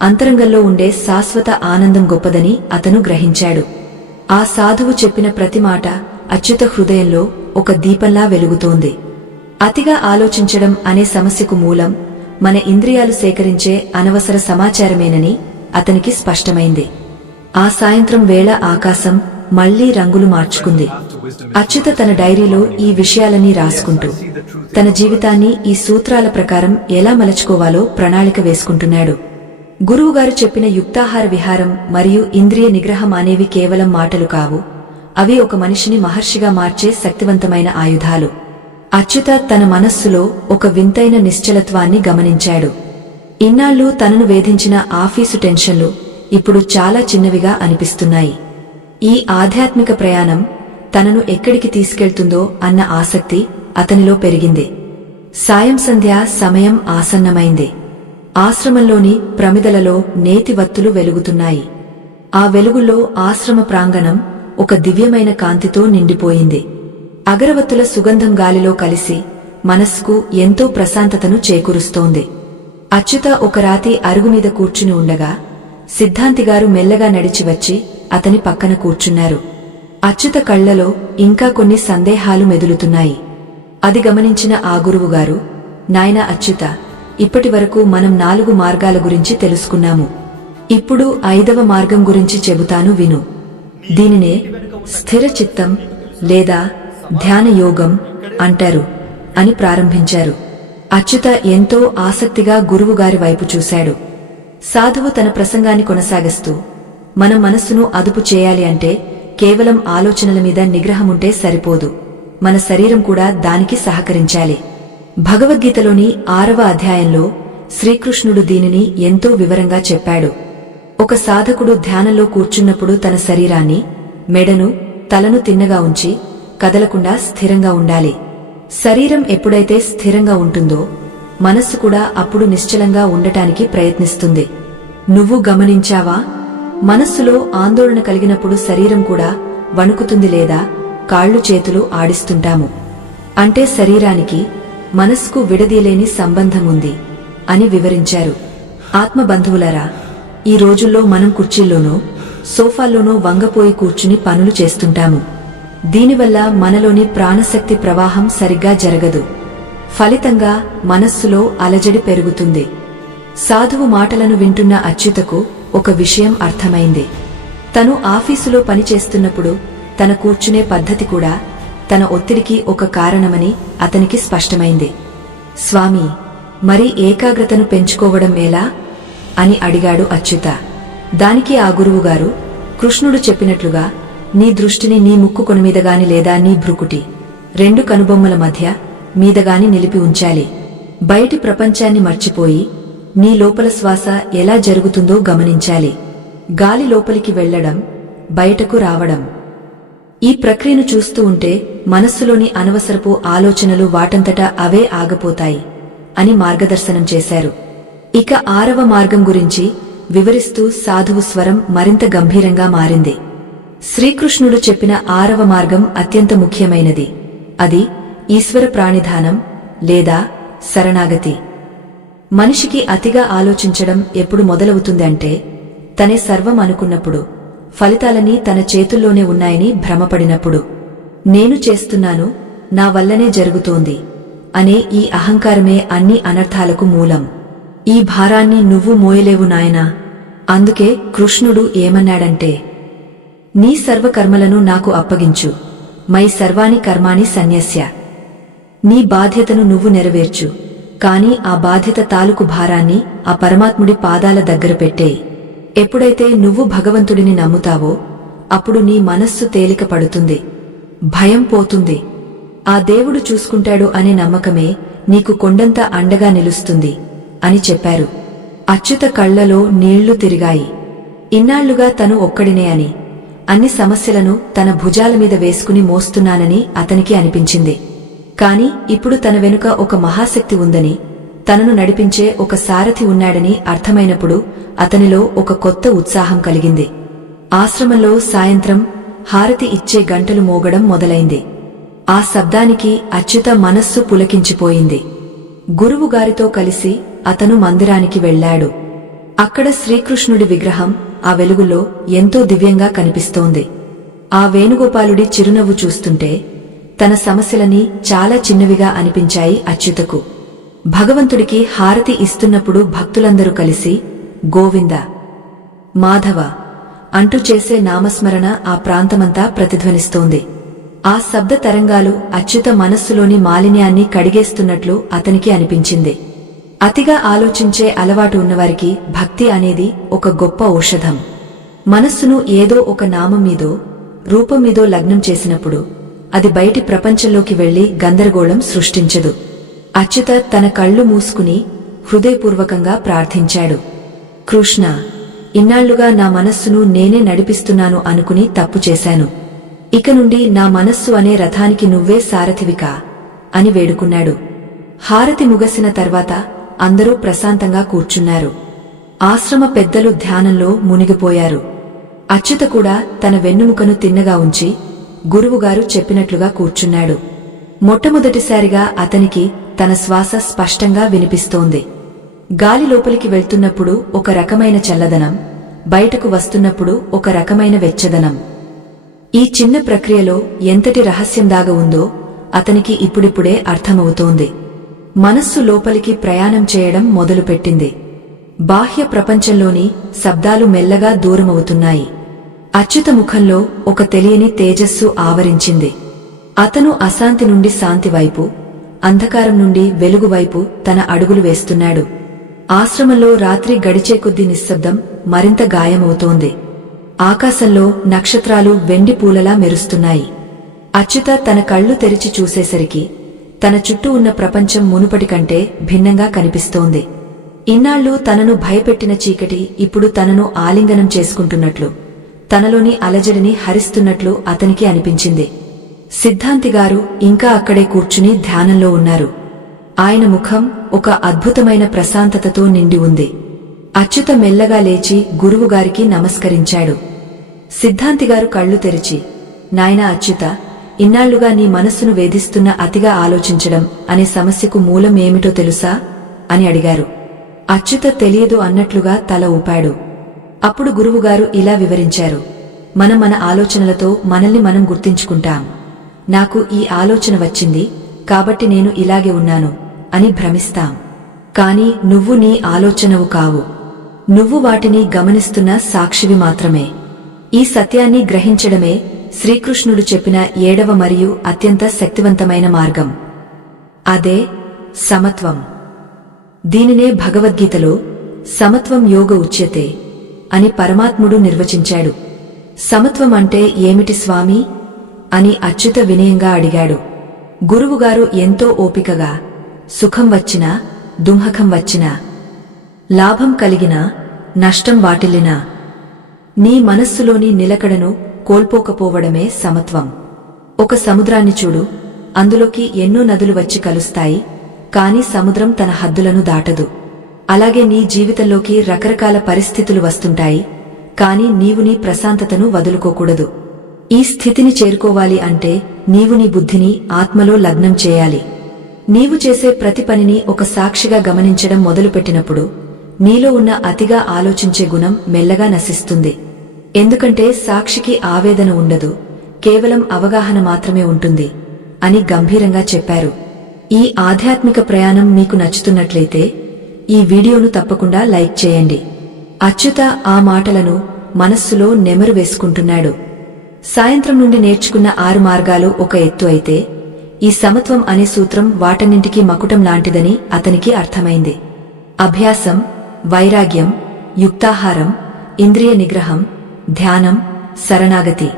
అంతరంగంలో ఉండే శాశ్వత ఆనందం గొప్పదని అతను గ్రహించాడు. ఆ సాధువు చెప్పిన ప్రతి మాట అచ్యుత హృదయంలో ఒక దీపంలా వెలుగుతోంది. అతిగా ఆలోచించడం అనే సమస్యకు మూలం మన ఇంద్రియాలు సేకరించే అనవసర సమాచారమేనని అతనికి స్పష్టమైంది. ఆ సాయంత్రం వేళ ఆకాశం మళ్లీ రంగులు మార్చుకుంది. అచ్యుత తన డైరీలో ఈ విషయాలన్నీ రాసుకుంటూ తన జీవితాన్ని ఈ సూత్రాల ప్రకారం ఎలా మలచుకోవాలో ప్రణాళిక వేసుకుంటున్నాడు. గురువుగారు చెప్పిన యుక్తాహార విహారం మరియు ఇంద్రియ నిగ్రహం అనేవి కేవలం మాటలు కావు, అవి ఒక మనిషిని మహర్షిగా మార్చే శక్తివంతమైన ఆయుధాలు. అచ్యుత తన మనస్సులో ఒక వింతైన నిశ్చలత్వాన్ని గమనించాడు. ఇన్నాళ్లు తనను వేధించిన ఆఫీసు టెన్షన్లు ఇప్పుడు చాలా చిన్నవిగా అనిపిస్తున్నాయి. ఈ ఆధ్యాత్మిక ప్రయాణం తనను ఎక్కడికి తీసుకెళ్తుందో అన్న ఆసక్తి అతనిలో పెరిగింది. సాయం సంధ్య సమయం ఆసన్నమైంది. ఆశ్రమంలోని ప్రమిదలలో నేతి వత్తులు వెలుగుతున్నాయి. ఆ వెలుగుల్లో ఆశ్రమ ప్రాంగణం ఒక దివ్యమైన కాంతితో నిండిపోయింది. అగరవత్తుల సుగంధం గాలిలో కలిసి మనస్సుకు ఎంతో ప్రశాంతతను చేకూరుస్తోంది. అచ్యుత ఒక రాతి అరుగుమీద కూర్చుని ఉండగా సిద్ధాంతిగారు మెల్లగా నడిచి వచ్చి అతని పక్కన కూర్చున్నారు. అచ్యుత కళ్లలో ఇంకా కొన్ని సందేహాలు మెదులుతున్నాయి. అది గమనించిన ఆ గురువుగారు, నాయనా అచ్యుత, ఇప్పటివరకు మనం 4 మార్గాల గురించి తెలుసుకున్నాము. ఇప్పుడు 5వ మార్గం గురించి చెబుతాను విను. దీనినే స్థిర చిత్తం లేదా ధ్యాన యోగం అంటారు అని ప్రారంభించారు. అచ్యుత ఎంతో ఆసక్తిగా గురువుగారి వైపు చూశాడు. సాధువు తన ప్రసంగాన్ని కొనసాగిస్తూ, మన మనస్సును అదుపు చేయాలి అంటే కేవలం ఆలోచనల మీద నిగ్రహముంటే సరిపోదు, మన శరీరం కూడా దానికి సహకరించాలి. భగవద్గీతలోని 6వ అధ్యాయంలో శ్రీకృష్ణుడు దీనిని ఎంతో వివరంగా చెప్పాడు. ఒక సాధకుడు ధ్యానంలో కూర్చున్నప్పుడు తన శరీరాన్ని, మెడను, తలను తిన్నగా ఉంచి కదలకుండా స్థిరంగా ఉండాలి. శరీరం ఎప్పుడైతే స్థిరంగా ఉంటుందో మనస్సు కూడా అప్పుడు నిశ్చలంగా ఉండటానికి ప్రయత్నిస్తుంది. నువ్వు గమనించావా? మనస్సులో ఆందోళన కలిగినప్పుడు శరీరం కూడా వణుకుతుంది లేదా కాళ్ళు చేతులు ఆడిస్తుంటాము. అంటే శరీరానికి మనస్సుకు విడదీయలేని సంబంధముంది అని వివరించారు. ఆత్మబంధువులరా, ఈ రోజుల్లో మనం కుర్చీల్లోనో సోఫాల్లోనో వంగపోయి కూర్చుని పనులు చేస్తుంటాము. దీనివల్ల మనలోని ప్రాణశక్తి ప్రవాహం సరిగ్గా జరగదు. ఫలితంగా మనస్సులో అలజడి పెరుగుతుంది. సాధువు మాటలను వింటున్న అచ్యుతకు ఒక విషయం అర్థమైంది. తను ఆఫీసులో పనిచేస్తున్నప్పుడు తన కూర్చునే పద్ధతి కూడా తన ఒత్తిడికి ఒక కారణమని అతనికి స్పష్టమైంది. స్వామీ, మరి ఏకాగ్రతను పెంచుకోవడం ఎలా అని అడిగాడు అచ్యుత. దానికి ఆ గురువుగారు, కృష్ణుడు చెప్పినట్లుగా నీ దృష్టిని నీ ముక్కు కొనమీదగాని లేదా నీ భ్రుకుటి 2 కనుబొమ్మల మధ్య మీదగాని నిలిపి ఉంచాలి. బయటి ప్రపంచాన్ని మర్చిపోయి నీ లోపల శ్వాస ఎలా జరుగుతుందో గమనించాలి. గాలి లోపలికి వెళ్లడం, బయటకు రావడం. ఈ ప్రక్రియను చూస్తూ ఉంటే మనస్సులోని అనవసరపు ఆలోచనలు వాటంతటా అవే ఆగపోతాయి అని మార్గదర్శనం చేశారు. ఇక 6వ మార్గం గురించి వివరిస్తూ సాధువు స్వరం మరింత గంభీరంగా మారింది. శ్రీకృష్ణుడు చెప్పిన 6వ మార్గం అత్యంత ముఖ్యమైనది. అది ఈశ్వర ప్రాణిధానం లేదా శరణాగతి. మనిషికి అతిగా ఆలోచించడం ఎప్పుడు మొదలవుతుంది అంటే తనే సర్వం అనుకున్నప్పుడు, ఫలితాలన్నీ తన చేతుల్లోనే ఉన్నాయని భ్రమపడినప్పుడు. నేను చేస్తున్నాను, నా వల్లనే జరుగుతోంది అనే ఈ అహంకారమే అన్ని అనర్థాలకు మూలం. ఈ భారాన్ని నువ్వు మోయలేవు నాయనా. అందుకే కృష్ణుడు ఏమన్నాడంటే, నీ సర్వకర్మలను నాకు అప్పగించు, మై సర్వాణి కర్మాణి సన్యస్య. నీ బాధ్యతను నువ్వు నెరవేర్చు, కాని ఆ బాధ్యత తాలూకు భారాన్ని ఆ పరమాత్ముడి పాదాల దగ్గర పెట్టేయి. ఎప్పుడైతే నువ్వు భగవంతుడిని నమ్ముతావో అప్పుడు నీ మనస్సు తేలిక పడుతుంది, భయం పోతుంది. ఆ దేవుడు చూసుకుంటాడు అనే నమ్మకమే నీకు కొండంత అండగా నిలుస్తుంది అని చెప్పారు. అచ్యుత కళ్లలో నీళ్లు తిరిగాయి. ఇన్నాళ్లుగా తను ఒక్కడినే అని, అన్ని సమస్యలను తన భుజాల మీద వేసుకుని మోస్తున్నానని అతనికి అనిపించింది. కాని ఇప్పుడు తన వెనుక ఒక మహాశక్తి ఉందని, తనను నడిపించే ఒక సారథి ఉన్నాడని అర్థమైనప్పుడు అతనిలో ఒక కొత్త ఉత్సాహం కలిగింది. ఆశ్రమంలో సాయంత్రం హారతి ఇచ్చే గంటలు మోగడం మొదలైంది. ఆ శబ్దానికి అచ్యుత మనస్సు పులకించిపోయింది. గురువుగారితో కలిసి అతను మందిరానికి వెళ్లాడు. అక్కడ శ్రీకృష్ణుడి విగ్రహం ఆ వెలుగులో ఎంతో దివ్యంగా కనిపిస్తోంది. ఆ వేణుగోపాలుడి చిరునవ్వు చూస్తుంటే తన సమస్యలని చాలా చిన్నవిగా అనిపించాయి అచ్యుతకు. భగవంతుడికి హారతి ఇస్తున్నప్పుడు భక్తులందరూ కలిసి గోవింద, మాధవ అంటూ చేసే నామస్మరణ ఆ ప్రాంతమంతా ప్రతిధ్వనిస్తోంది. ఆ శబ్ద తరంగాలు అచ్యుత మనస్సులోని మాలిన్యాన్ని కడిగేస్తున్నట్లు అతనికి అనిపించింది. అతిగా ఆలోచించే అలవాటు ఉన్నవారికి భక్తి అనేది ఒక గొప్ప ఔషధం. మనస్సును ఏదో ఒక నామం మీదో రూపం మీదో లగ్నం చేసినప్పుడు అది బయటి ప్రపంచంలోకి వెళ్లి గందరగోళం సృష్టించదు. అచ్యుత తన కళ్ళు మూసుకుని హృదయపూర్వకంగా ప్రార్థించాడు. కృష్ణ, ఇన్నాళ్లుగా నా మనస్సును నేనే నడిపిస్తున్నాను అనుకుని తప్పు చేశాను. ఇక నుండి నా మనస్సు అనే రథానికి నువ్వే సారథివికా అని వేడుకున్నాడు. హారతి ముగసిన తర్వాత అందరూ ప్రశాంతంగా కూర్చున్నారు. ఆశ్రమ పెద్దలు ధ్యానంలో మునిగిపోయారు. అచ్యుత కూడా తన వెన్నుముకను తిన్నగా ఉంచి గురువుగారు చెప్పినట్లుగా కూర్చున్నాడు. మొట్టమొదటిసారిగా అతనికి తన శ్వాస స్పష్టంగా వినిపిస్తోంది. గాలి లోపలికి వెళ్తున్నప్పుడు ఒక రకమైన చల్లదనం, బయటకు వస్తున్నప్పుడు ఒక రకమైన వెచ్చదనం. ఈ చిన్న ప్రక్రియలో ఎంతటి రహస్యం దాగ ఉందో అతనికి ఇప్పుడిప్పుడే అర్థమవుతోంది. మనస్సు లోపలికి ప్రయాణం చేయడం మొదలుపెట్టింది. బాహ్య ప్రపంచంలోని శబ్దాలు మెల్లగా దూరమవుతున్నాయి. అచ్యుత ముఖంలో ఒక తెలియని తేజస్సు ఆవరించింది. అతను అశాంతి నుండి శాంతి వైపు, అంధకారం నుండి వెలుగు వైపు తన అడుగులు వేస్తున్నాడు. ఆశ్రమంలో రాత్రి గడిచే కొద్దీ నిశ్శబ్దం మరింత గాయమవుతోంది. ఆకాశంలో నక్షత్రాలు వెండి పూలలా మెరుస్తున్నాయి. అచ్యుత తన కళ్ళు తెరిచి చూసేసరికి తన చుట్టూ ఉన్న ప్రపంచం మునుపటి కంటే భిన్నంగా కనిపిస్తోంది. ఇన్నాళ్లు తనను భయపెట్టిన చీకటి ఇప్పుడు తనను ఆలింగనం చేసుకుంటున్నట్లు, తనలోని అలజడిని హరిస్తున్నట్లు అతనికి అనిపించింది. సిద్ధాంతిగారు ఇంకా అక్కడే కూర్చుని ధ్యానంలో ఉన్నారు. ఆయన ముఖం ఒక అద్భుతమైన ప్రశాంతతతో నిండి ఉంది. అచ్యుత మెల్లగా లేచి గురువుగారికి నమస్కరించాడు. సిద్ధాంతిగారు కళ్ళు తెరిచి, నాయనా అచ్యుత, ఇన్నాళ్లుగా నీ మనస్సును వేధిస్తున్న అతిగా ఆలోచించడం అనే సమస్యకు మూలం ఏమిటో తెలుసా అని అడిగారు. అచ్యుత తెలియదు అన్నట్లుగా తల ఊపాడు. అప్పుడు గురువుగారు ఇలా వివరించారు. మన ఆలోచనలతో మనల్ని మనం గుర్తించుకుంటాం. నాకు ఈ ఆలోచన వచ్చింది కాబట్టి నేను ఇలాగే ఉన్నాను అని భ్రమిస్తాం. కాని నువ్వు నీ ఆలోచనవు కావు. నువ్వు వాటిని గమనిస్తున్న సాక్షివి మాత్రమే. ఈ సత్యాన్ని గ్రహించడమే శ్రీకృష్ణుడు చెప్పిన 7వ మరియు అత్యంత శక్తివంతమైన మార్గం. అదే సమత్వం. దీనినే భగవద్గీతలో సమత్వం యోగ ఉచ్యతే అని పరమాత్ముడు నిర్వచించాడు. సమత్వం అంటే ఏమిటి స్వామీ అని అచ్యుత వినయంగా అడిగాడు. గురువుగారు ఎంతో ఓపికగా, సుఖం వచ్చినా దుంహకం వచ్చినా, లాభం కలిగినా నష్టం వాటిల్లినా నీ మనస్సులోని నిలకడను కోల్పోకపోవడమే సమత్వం. ఒక సముద్రాన్ని చూడు, అందులోకి ఎన్నో నదులు వచ్చి కలుస్తాయి, కాని సముద్రం తన హద్దులను దాటదు. అలాగే నీ జీవితంలోకి రకరకాల పరిస్థితులు వస్తుంటాయి, కాని నీవు నీ ప్రశాంతతను వదులుకోకూడదు. ఈ స్థితిని చేరుకోవాలి అంటే నీవు నీ బుద్ధిని ఆత్మలో లగ్నం చేయాలి. నీవు చేసే ప్రతి పనిని ఒక సాక్షిగా గమనించడం మొదలుపెట్టినప్పుడు నీలో ఉన్న అతిగా ఆలోచించే గుణం మెల్లగా నశిస్తుంది. ఎందుకంటే సాక్షికి ఆవేదన ఉండదు, కేవలం అవగాహన మాత్రమే ఉంటుంది అని గంభీరంగా చెప్పారు. ఈ ఆధ్యాత్మిక ప్రయాణం మీకు నచ్చుతున్నట్లయితే ఈ వీడియోను తప్పకుండా లైక్ చేయండి. అచ్యుత ఆ మాటలను మనస్సులో నెమరు వేసుకుంటున్నాడు. సాయంత్రం నుండి నేర్చుకున్న 6 మార్గాలు ఒక ఎత్తు అయితే ఈ సమత్వం అనే సూత్రం వాటన్నింటికీ మకుటం లాంటిదని అతనికి అర్థమైంది. అభ్యాసం, వైరాగ్యం, యుక్తాహారం, ఇంద్రియ నిగ్రహం, ధ్యానం, శరణాగతి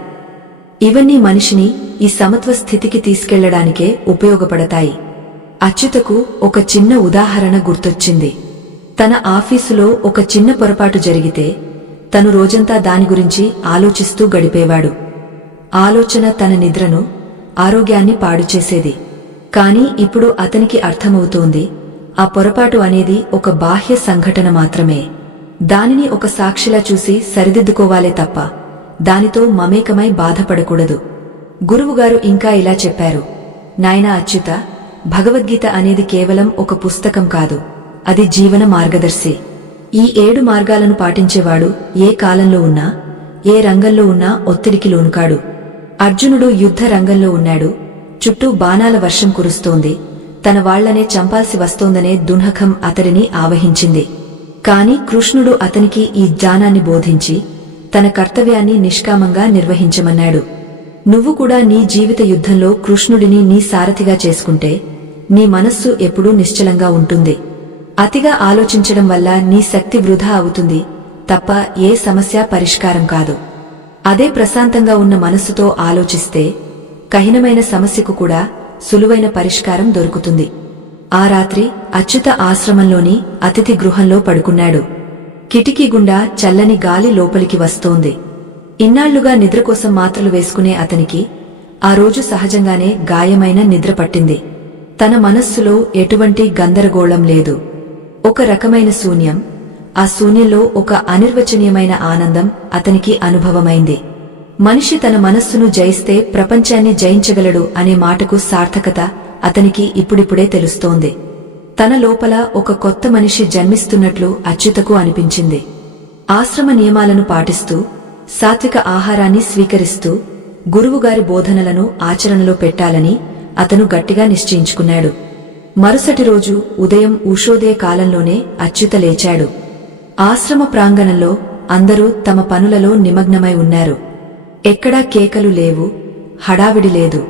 ఇవన్నీ మనిషిని ఈ సమత్వ స్థితికి తీసుకెళ్లడానికే ఉపయోగపడతాయి. అచ్యుతకు ఒక చిన్న ఉదాహరణ గుర్తొచ్చింది. తన ఆఫీసులో ఒక చిన్న పొరపాటు జరిగితే తను రోజంతా దాని గురించి ఆలోచిస్తూ గడిపేవాడు. ఆలోచన తన నిద్రను, ఆరోగ్యాన్ని పాడుచేసేది. కాని ఇప్పుడు అతనికి అర్థమవుతోంది, ఆ పొరపాటు అనేది ఒక బాహ్య సంఘటన మాత్రమే. దానిని ఒక సాక్షిలా చూసి సరిదిద్దుకోవాలే తప్ప దానితో మమేకమై బాధపడకూడదు. గురువుగారు ఇంకా ఇలా చెప్పారు, నాయనా అచ్యుత, భగవద్గీత అనేది కేవలం ఒక పుస్తకం కాదు, అది జీవన మార్గదర్శి. ఈ 7 మార్గాలను పాటించేవాడు ఏ కాలంలో ఉన్నా, ఏ రంగంలో ఉన్నా ఒత్తిడికి లోనుకాడు. అర్జునుడు యుద్ధ రంగంలో ఉన్నాడు, చుట్టూ బాణాల వర్షం కురుస్తోంది, తన వాళ్లనే చంపాల్సి వస్తోందనే దునహకం అతడిని ఆవహించింది. కాని కృష్ణుడు అతనికి ఈ జ్ఞానాన్ని బోధించి తన కర్తవ్యాన్ని నిష్కామంగా నిర్వహించమన్నాడు. నువ్వు కూడా నీ జీవిత యుద్ధంలో కృష్ణుడిని నీ సారథిగా చేసుకుంటే నీ మనస్సు ఎప్పుడూ నిశ్చలంగా ఉంటుంది. అతిగా ఆలోచించడం వల్ల నీ శక్తి వృధా అవుతుంది తప్ప ఏ సమస్య పరిష్కారం కాదు. అదే ప్రశాంతంగా ఉన్న మనస్సుతో ఆలోచిస్తే కఠినమైన సమస్యకు కూడా సులువైన పరిష్కారం దొరుకుతుంది. ఆ రాత్రి అచ్యుత ఆశ్రమంలోని అతిథి గృహంలో పడుకున్నాడు. కిటికీ గుండా చల్లని గాలి లోపలికి వస్తోంది. ఇన్నాళ్లుగా నిద్రకోసం మాత్రలు వేసుకునే అతనికి ఆ రోజు సహజంగానే గాయమైన నిద్ర పట్టింది. తన మనస్సులో ఎటువంటి గందరగోళం లేదు. ఒక రకమైన శూన్యం, ఆ శూన్యంలో ఒక అనిర్వచనీయమైన ఆనందం అతనికి అనుభవమైంది. మనిషి తన మనస్సును జయిస్తే ప్రపంచాన్ని జయించగలడు అనే మాటకు సార్థకత అతనికి ఇప్పుడిప్పుడే తెలుస్తోంది. తన లోపల ఒక కొత్త మనిషి జన్మిస్తున్నట్లు అచ్యుతకు అనిపించింది. ఆశ్రమ నియమాలను పాటిస్తూ, సాత్విక ఆహారాన్ని స్వీకరిస్తూ, గురువుగారి బోధనలను ఆచరణలో పెట్టాలని అతను గట్టిగా నిశ్చయించుకున్నాడు. మరుసటి రోజు ఉదయం ఉషోదయ కాలంలోనే అచ్యుత లేచాడు. ఆశ్రమ ప్రాంగణంలో అందరూ తమ పనులలో నిమగ్నమై ఉన్నారు. ఎక్కడా కేకలు లేవు, హడావిడి లేదు.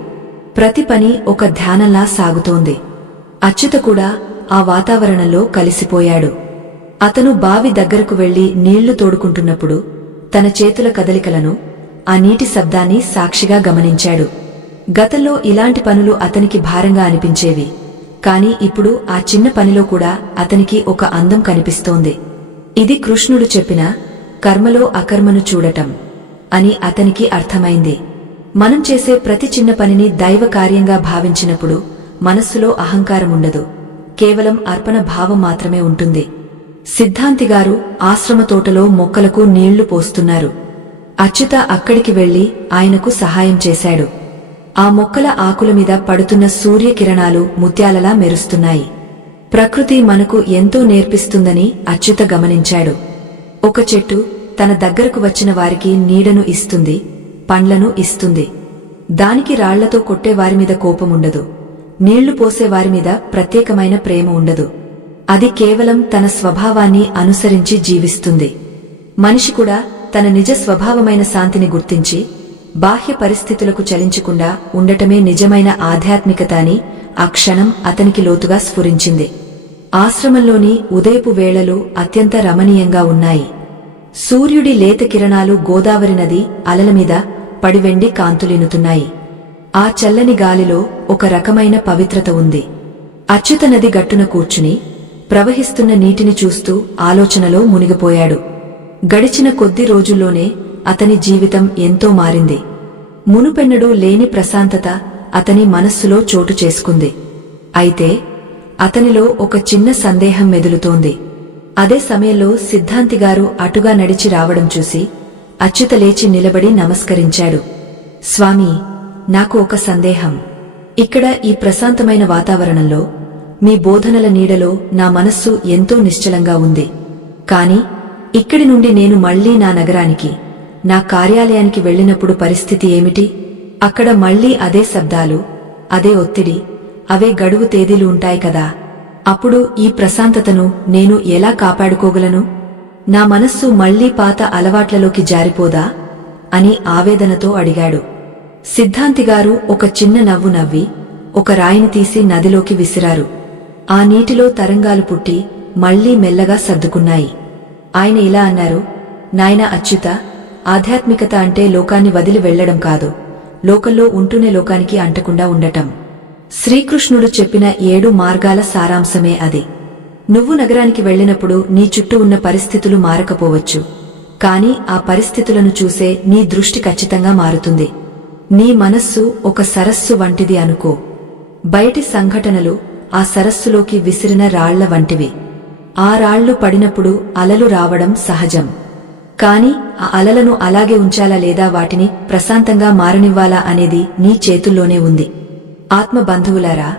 ప్రతి పని ఒక ధ్యానంలా సాగుతోంది. అచ్యుత కూడా ఆ వాతావరణంలో కలిసిపోయాడు. అతను బావి దగ్గరకు వెళ్లి నీళ్లు తోడుకుంటున్నప్పుడు తన చేతుల కదలికలను, ఆ నీటి శబ్దాన్ని సాక్షిగా గమనించాడు. గతంలో ఇలాంటి పనులు అతనికి భారంగా అనిపించేవి. కాని ఇప్పుడు ఆ చిన్న పనిలో కూడా అతనికి ఒక అందం కనిపిస్తోంది. ఇది కృష్ణుడు చెప్పిన కర్మలో అకర్మను చూడటం అని అతనికి అర్థమైంది. మనం చేసే ప్రతి చిన్న పనిని దైవ కార్యంగా భావించినప్పుడు మనస్సులో అహంకారముండదు, కేవలం అర్పణ భావం మాత్రమే ఉంటుంది. సిద్ధాంతిగారు ఆశ్రమ తోటలో మొక్కలకు నీళ్లు పోస్తున్నారు. అచ్యుత అక్కడికి వెళ్లి ఆయనకు సహాయం చేశాడు. ఆ మొక్కల ఆకుల మీద పడుతున్న సూర్యకిరణాలు ముత్యాలలా మెరుస్తున్నాయి. ప్రకృతి మనకు ఎంతో నేర్పిస్తుందని అచ్యుత గమనించాడు. ఒక చెట్టు తన దగ్గరకు వచ్చిన వారికి నీడను ఇస్తుంది, పండ్లను ఇస్తుంది. దానికి రాళ్లతో కొట్టేవారిమీద కోపముండదు, నీళ్లు పోసేవారిమీద ప్రత్యేకమైన ప్రేమ ఉండదు. అది కేవలం తన స్వభావాన్ని అనుసరించి జీవిస్తుంది. మనిషి కూడా తన నిజ స్వభావమైన శాంతిని గుర్తించి బాహ్య పరిస్థితులకు చలించకుండా ఉండటమే నిజమైన ఆధ్యాత్మికత అని ఆ క్షణం అతనికి లోతుగా స్ఫురించింది. ఆశ్రమంలోని ఉదయపు వేళలు అత్యంత రమణీయంగా ఉన్నాయి. సూర్యుడి లేత కిరణాలు గోదావరి నది అలల మీద పడి వెండి కాంతులినుతున్నాయి. ఆ చల్లని గాలిలో ఒక రకమైన పవిత్రత ఉంది. అచ్యుత నది గట్టున కూర్చుని ప్రవహిస్తున్న నీటిని చూస్తూ ఆలోచనలో మునిగిపోయాడు. గడిచిన కొద్ది రోజుల్లోనే అతని జీవితం ఎంతో మారింది. మునుపెన్నడూ లేని ప్రశాంతత అతని మనస్సులో చోటు చేసుకుంది. అయితే అతనిలో ఒక చిన్న సందేహం మెదులుతోంది. అదే సమయంలో సిద్ధాంతిగారు అటుగా నడిచి రావడం చూసి అచ్యుత లేచి నిలబడి నమస్కరించాడు. స్వామీ, నాకు ఒక సందేహం. ఇక్కడ ఈ ప్రశాంతమైన వాతావరణంలో మీ బోధనల నీడలో నా మనస్సు ఎంతో నిశ్చలంగా ఉంది. కాని ఇక్కడి నుండి నేను మళ్లీ నా నగరానికి, నా కార్యాలయానికి వెళ్లినప్పుడు పరిస్థితి ఏమిటి? అక్కడ మళ్లీ అదే శబ్దాలు, అదే ఒత్తిడి, అవే గడువు తేదీలు ఉంటాయి కదా. అప్పుడు ఈ ప్రశాంతతను నేను ఎలా కాపాడుకోగలను? నా మనస్సు మళ్లీ పాత అలవాట్లలోకి జారిపోదా? అని ఆవేదనతో అడిగాడు. సిద్ధాంతిగారు ఒక చిన్న నవ్వు నవ్వి ఒక రాయిని తీసి నదిలోకి విసిరారు. ఆ నీటిలో తరంగాలు పుట్టి మళ్లీ మెల్లగా సర్దుకున్నాయి. ఆయన ఇలా అన్నారు, నాయనా అచ్యుత, ఆధ్యాత్మికత అంటే లోకాన్ని వదిలి వెళ్లడం కాదు, లోకంలో ఉంటూనే లోకానికి అంటకుండా ఉండటం. శ్రీకృష్ణుడు చెప్పిన 7 మార్గాల సారాంశమే అది. నువ్వు నగరానికి వెళ్లినప్పుడు నీ చుట్టూ ఉన్న పరిస్థితులు మారకపోవచ్చు, కాని ఆ పరిస్థితులను చూసే నీ దృష్టి ఖచ్చితంగా మారుతుంది. నీ మనస్సు ఒక సరస్సు వంటిది అనుకో. బయటి సంఘటనలు ఆ సరస్సులోకి విసిరిన రాళ్ల వంటివి. ఆ రాళ్లు పడినప్పుడు అలలు రావడం సహజం. కాని ఆ అలలను అలాగే ఉంచాలా లేదా వాటిని ప్రశాంతంగా మారనివ్వాలా అనేది నీ చేతుల్లోనే ఉంది. ఆత్మ బంధువులారా,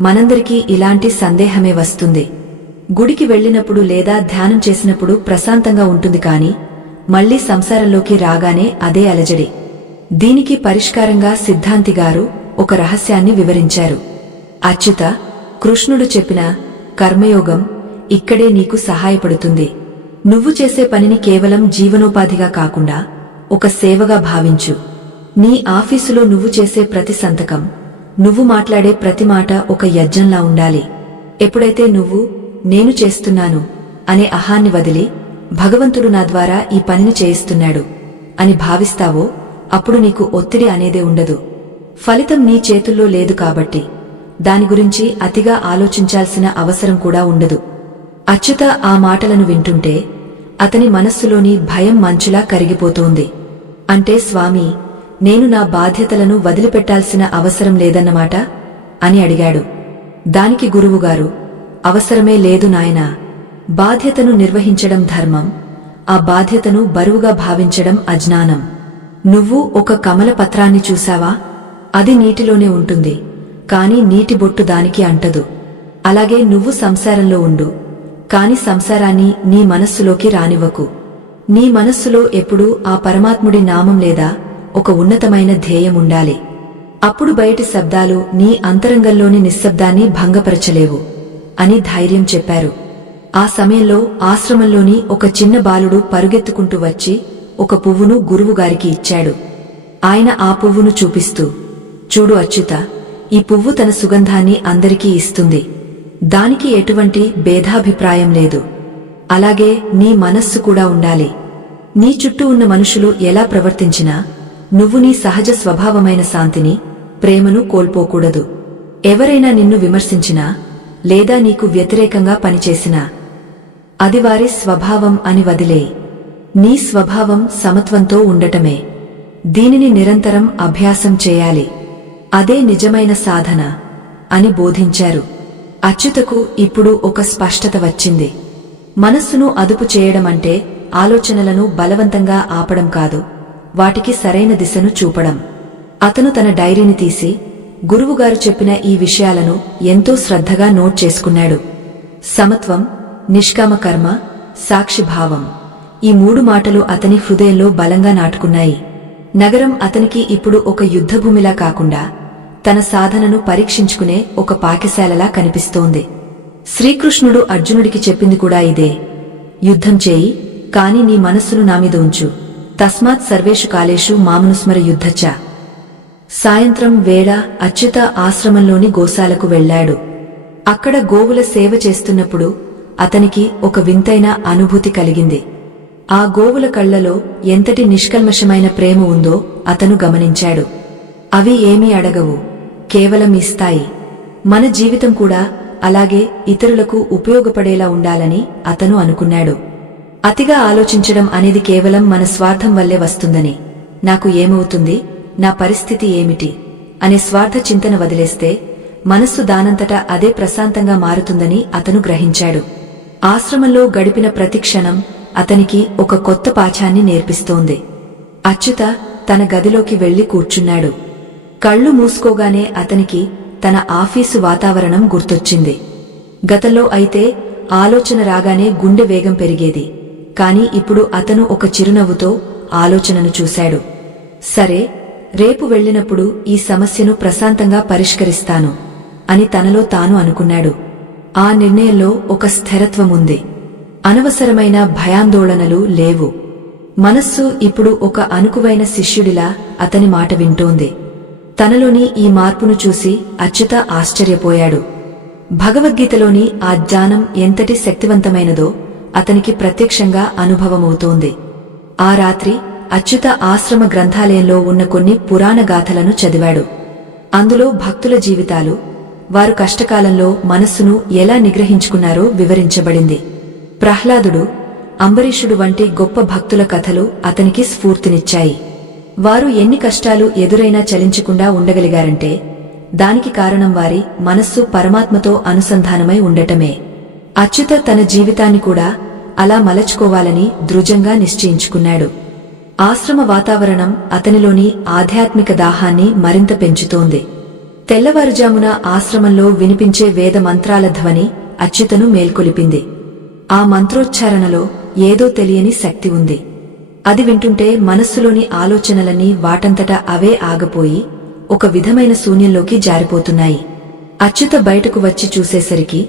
మనందరికీ ఇలాంటి సందేహమే వస్తుంది. గుడికి వెళ్లినప్పుడు లేదా ధ్యానం చేసినప్పుడు ప్రశాంతంగా ఉంటుంది, కాని మళ్లీ సంసారంలోకి రాగానే అదే అలజడి. దీనికి పరిష్కారంగా సిద్ధాంతిగారు ఒక రహస్యాన్ని వివరించారు. అచ్యుత, కృష్ణుడు చెప్పిన కర్మయోగం ఇక్కడే నీకు సహాయపడుతుంది. నువ్వు చేసే పనిని కేవలం జీవనోపాధిగా కాకుండా ఒక సేవగా భావించు. నీ ఆఫీసులో నువ్వు చేసే ప్రతి సంతకం, నువ్వు మాట్లాడే ప్రతి మాట ఒక యజ్ఞంలా ఉండాలి. ఎప్పుడైతే నువ్వు నేను చేస్తున్నాను అనే అహాన్ని వదిలి భగవంతుడు నా ద్వారా ఈ పనిని చేయిస్తున్నాడు అని భావిస్తావో అప్పుడు నీకు ఒత్తిడి అనేదే ఉండదు. ఫలితం నీ చేతుల్లో లేదు కాబట్టి దాని గురించి అతిగా ఆలోచించాల్సిన అవసరం కూడా ఉండదు. అచ్యుత ఆ మాటలను వింటుంటే అతని మనస్సులోని భయం మంచులా కరిగిపోతోంది. అంటే స్వామీ, నేను నా బాధ్యతలను వదిలిపెట్టాల్సిన అవసరం లేదన్నమాట అని అడిగాడు. దానికి గురువుగారు, అవసరమే లేదు నాయనా. బాధ్యతను నిర్వహించడం ధర్మం, ఆ బాధ్యతను బరువుగా భావించడం అజ్ఞానం. నువ్వు ఒక కమల పత్రాన్ని చూశావా? అది నీటిలోనే ఉంటుంది, కాని నీటి బొట్టు దానికి అంటదు. అలాగే నువ్వు సంసారంలో ఉండు, కాని సంసారాన్ని నీ మనస్సులోకి రానివ్వకు. నీ మనస్సులో ఎప్పుడూ ఆ పరమాత్ముడి నామం లేదా ఒక ఉన్నతమైన ధ్యేయం ఉండాలి. అప్పుడు బయటి శబ్దాలు నీ అంతరంగంలోని నిశ్శబ్దాన్ని భంగపరచలేవు అని ధైర్యం చెప్పారు. ఆ సమయంలో ఆశ్రమంలోని ఒక చిన్న బాలుడు పరుగెత్తుకుంటూ వచ్చి ఒక పువ్వును గురువుగారికి ఇచ్చాడు. ఆయన ఆ పువ్వును చూపిస్తూ, చూడు అచ్యుత, ఈ పువ్వు తన సుగంధాన్ని అందరికీ ఇస్తుంది. దానికి ఎటువంటి భేదాభిప్రాయం లేదు. అలాగే నీ మనస్సు కూడా ఉండాలి. నీ చుట్టూ ఉన్న మనుషులు ఎలా ప్రవర్తించినా నువ్వు నీ సహజ స్వభావమైన శాంతిని, ప్రేమను కోల్పోకూడదు. ఎవరైనా నిన్ను విమర్శించినా లేదా నీకు వ్యతిరేకంగా పనిచేసినా అది వారి స్వభావం అని వదిలేయి. నీ స్వభావం సమత్వంతో ఉండటమే. దీనిని నిరంతరం అభ్యాసం చేయాలి. అదే నిజమైన సాధన అని బోధించారు. అచ్యుతకు ఇప్పుడు ఒక స్పష్టత వచ్చింది. మనస్సును అదుపు చేయడమంటే ఆలోచనలను బలవంతంగా ఆపడం కాదు, వాటికి సరైన దిశను చూపడం. అతను తన డైరీని తీసి గురువుగారు చెప్పిన ఈ విషయాలను ఎంతో శ్రద్ధగా నోట్ చేసుకున్నాడు. సమత్వం, నిష్కామ కర్మ, సాక్షిభావం, ఈ 3 మాటలు అతని హృదయంలో బలంగా నాటుకున్నాయి. నగరం అతనికి ఇప్పుడు ఒక యుద్ధభూమిలా కాకుండా తన సాధనను పరీక్షించుకునే ఒక పాఠశాలలా కనిపిస్తోంది. శ్రీకృష్ణుడు అర్జునుడికి చెప్పింది కూడా ఇదే. యుద్ధం చేయి, కాని నీ మనస్సును నామీద ఉంచు. తస్మాత్ సర్వేషు కాలేషు మామనుస్మర యుద్ధచ్చ. సాయంత్రం వేళ అచ్యుత ఆశ్రమంలోని గోశాలకు వెళ్లాడు. అక్కడ గోవుల సేవ చేస్తున్నప్పుడు అతనికి ఒక వింతైన అనుభూతి కలిగింది. ఆ గోవుల కళ్లలో ఎంతటి నిష్కల్మషమైన ప్రేమ ఉందో అతను గమనించాడు. అవి ఏమీ అడగవు, కేవలం ఇస్తాయి. మన జీవితం కూడా అలాగే ఇతరులకు ఉపయోగపడేలా ఉండాలని అతను అనుకున్నాడు. అతిగా ఆలోచించడం అనేది కేవలం మన స్వార్థం వల్లే వస్తుందని, నాకు ఏమవుతుంది, నా పరిస్థితి ఏమిటి అనే స్వార్థ చింతన వదిలేస్తే మనస్సు దానంతటా అదే ప్రశాంతంగా మారుతుందని అతను గ్రహించాడు. ఆశ్రమంలో గడిపిన ప్రతి క్షణం అతనికి ఒక కొత్త పాఠాన్ని నేర్పిస్తోంది. అచ్యుత తన గదిలోకి వెళ్లి కూర్చున్నాడు. కళ్ళు మూసుకోగానే అతనికి తన ఆఫీసు వాతావరణం గుర్తొచ్చింది. గతంలో అయితే ఆలోచన రాగానే గుండె వేగం పెరిగేది, కాని ఇప్పుడు అతను ఒక చిరునవ్వుతో ఆలోచనను చూశాడు. సరే, రేపు వెళ్లినప్పుడు ఈ సమస్యను ప్రశాంతంగా పరిష్కరిస్తాను అని తనలో తాను అనుకున్నాడు. ఆ నిర్ణయంలో ఒక స్థిరత్వం ఉంది. అనవసరమైన భయాందోళనలు లేవు. మనస్సు ఇప్పుడు ఒక అనుకువైన శిష్యుడిలా అతని మాట వింటోంది. తనలోని ఈ మార్పును చూసి అచ్యుత ఆశ్చర్యపోయాడు. భగవద్గీతలోని ఆ జ్ఞానం ఎంతటి శక్తివంతమైనదో అతనికి ప్రత్యక్షంగా అనుభవమవుతోంది. ఆ రాత్రి అచ్యుత ఆశ్రమ గ్రంథాలయంలో ఉన్న కొన్ని పురాణ గాథలను చదివాడు. అందులో భక్తుల జీవితాలు, వారు కష్టకాలంలో మనస్సును ఎలా నిగ్రహించుకున్నారో వివరించబడింది. ప్రహ్లాదుడు, అంబరీషుడు వంటి గొప్ప భక్తుల కథలు అతనికి స్ఫూర్తినిచ్చాయి. వారు ఎన్ని కష్టాలు ఎదురైనా చలించకుండా ఉండగలిగారంటే దానికి కారణం వారి మనస్సు పరమాత్మతో అనుసంధానమై ఉండటమే. అచ్యుత తన జీవితాన్ని కూడా అలా మలచుకోవాలని దృఢంగా నిశ్చయించుకున్నాడు. ఆశ్రమ వాతావరణం అతనిలోని ఆధ్యాత్మిక దాహాన్ని మరింత పెంచుతోంది. తెల్లవారుజామున ఆశ్రమంలో వినిపించే వేద మంత్రాల ధ్వని అచ్యుతను మేల్కొలిపింది. ఆ మంత్రోచ్చారణలో ఏదో తెలియని శక్తి ఉంది. అది వింటుంటే మనస్సులోని ఆలోచనలన్నీ వాటంతటా అవే ఆగపోయి ఒక విధమైన శూన్యంలోకి జారిపోతున్నాయి. అచ్యుత బయటకు వచ్చి చూసేసరికి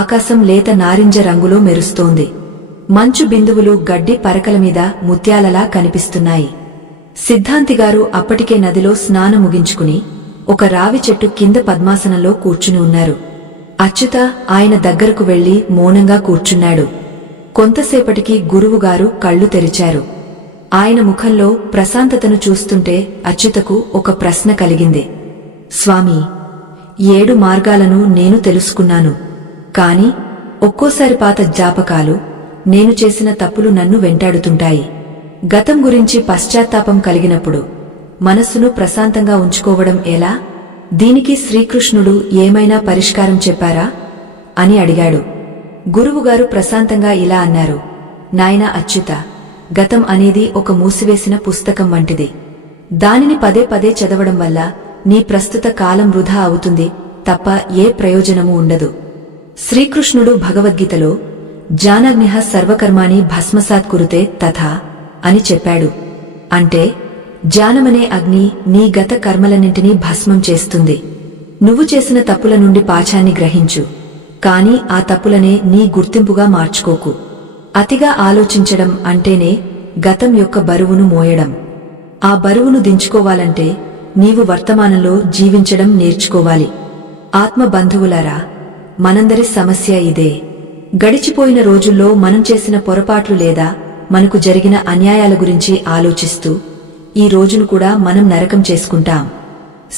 ఆకాశం లేత నారింజ రంగులో మెరుస్తోంది. మంచు బిందువులు గడ్డి పరకల మీద ముత్యాలలా కనిపిస్తున్నాయి. సిద్ధాంతిగారు అప్పటికే నదిలో స్నానం ముగించుకుని ఒక రావి చెట్టు కింద పద్మాసనంలో కూర్చుని ఉన్నారు. అచ్యుత ఆయన దగ్గరకు వెళ్లి మౌనంగా కూర్చున్నాడు. కొంతసేపటికి గురువుగారు కళ్ళు తెరిచారు. ఆయన ముఖంలో ప్రశాంతతను చూస్తుంటే అచ్యుతకు ఒక ప్రశ్న కలిగింది. స్వామీ, 7 మార్గాలను నేను తెలుసుకున్నాను. కాని ఒక్కోసారి పాత జ్ఞాపకాలు, నేను చేసిన తప్పులు నన్ను వెంటాడుతుంటాయి. గతం గురించి పశ్చాత్తాపం కలిగినప్పుడు మనస్సును ప్రశాంతంగా ఉంచుకోవడం ఎలా? దీనికి శ్రీకృష్ణుడు ఏమైనా పరిష్కారం చెప్పారా అని అడిగాడు. గురువుగారు ప్రశాంతంగా ఇలా అన్నారు. నాయనా అచ్యుత, గతం అనేది ఒక మూసివేసిన పుస్తకం వంటిది. దానిని పదే పదే చదవడం వల్ల నీ ప్రస్తుత కాలం వృధా అవుతుంది తప్ప ఏ ప్రయోజనమూ ఉండదు. శ్రీకృష్ణుడు భగవద్గీతలో జ్ఞానాగ్నిః సర్వకర్మాణి భస్మసాత్ కురుతే తథా అని చెప్పాడు. అంటే జ్ఞానమనే అగ్ని నీ గత కర్మలన్నింటినీ భస్మం చేస్తుంది. నువ్వు చేసిన తప్పుల నుండి పాఠాన్ని గ్రహించు, కాని ఆ తప్పులనే నీ గుర్తింపుగా మార్చుకోకు. అతిగా ఆలోచించడం అంటేనే గతం యొక్క బరువును మోయడం. ఆ బరువును దించుకోవాలంటే నీవు వర్తమానంలో జీవించడం నేర్చుకోవాలి. ఆత్మ బంధువులారా, మనందరి సమస్య ఇదే. గడిచిపోయిన రోజుల్లో మనం చేసిన పొరపాట్లు లేదా మనకు జరిగిన అన్యాయాల గురించి ఆలోచిస్తూ ఈ రోజును కూడా మనం నరకం చేసుకుంటాం.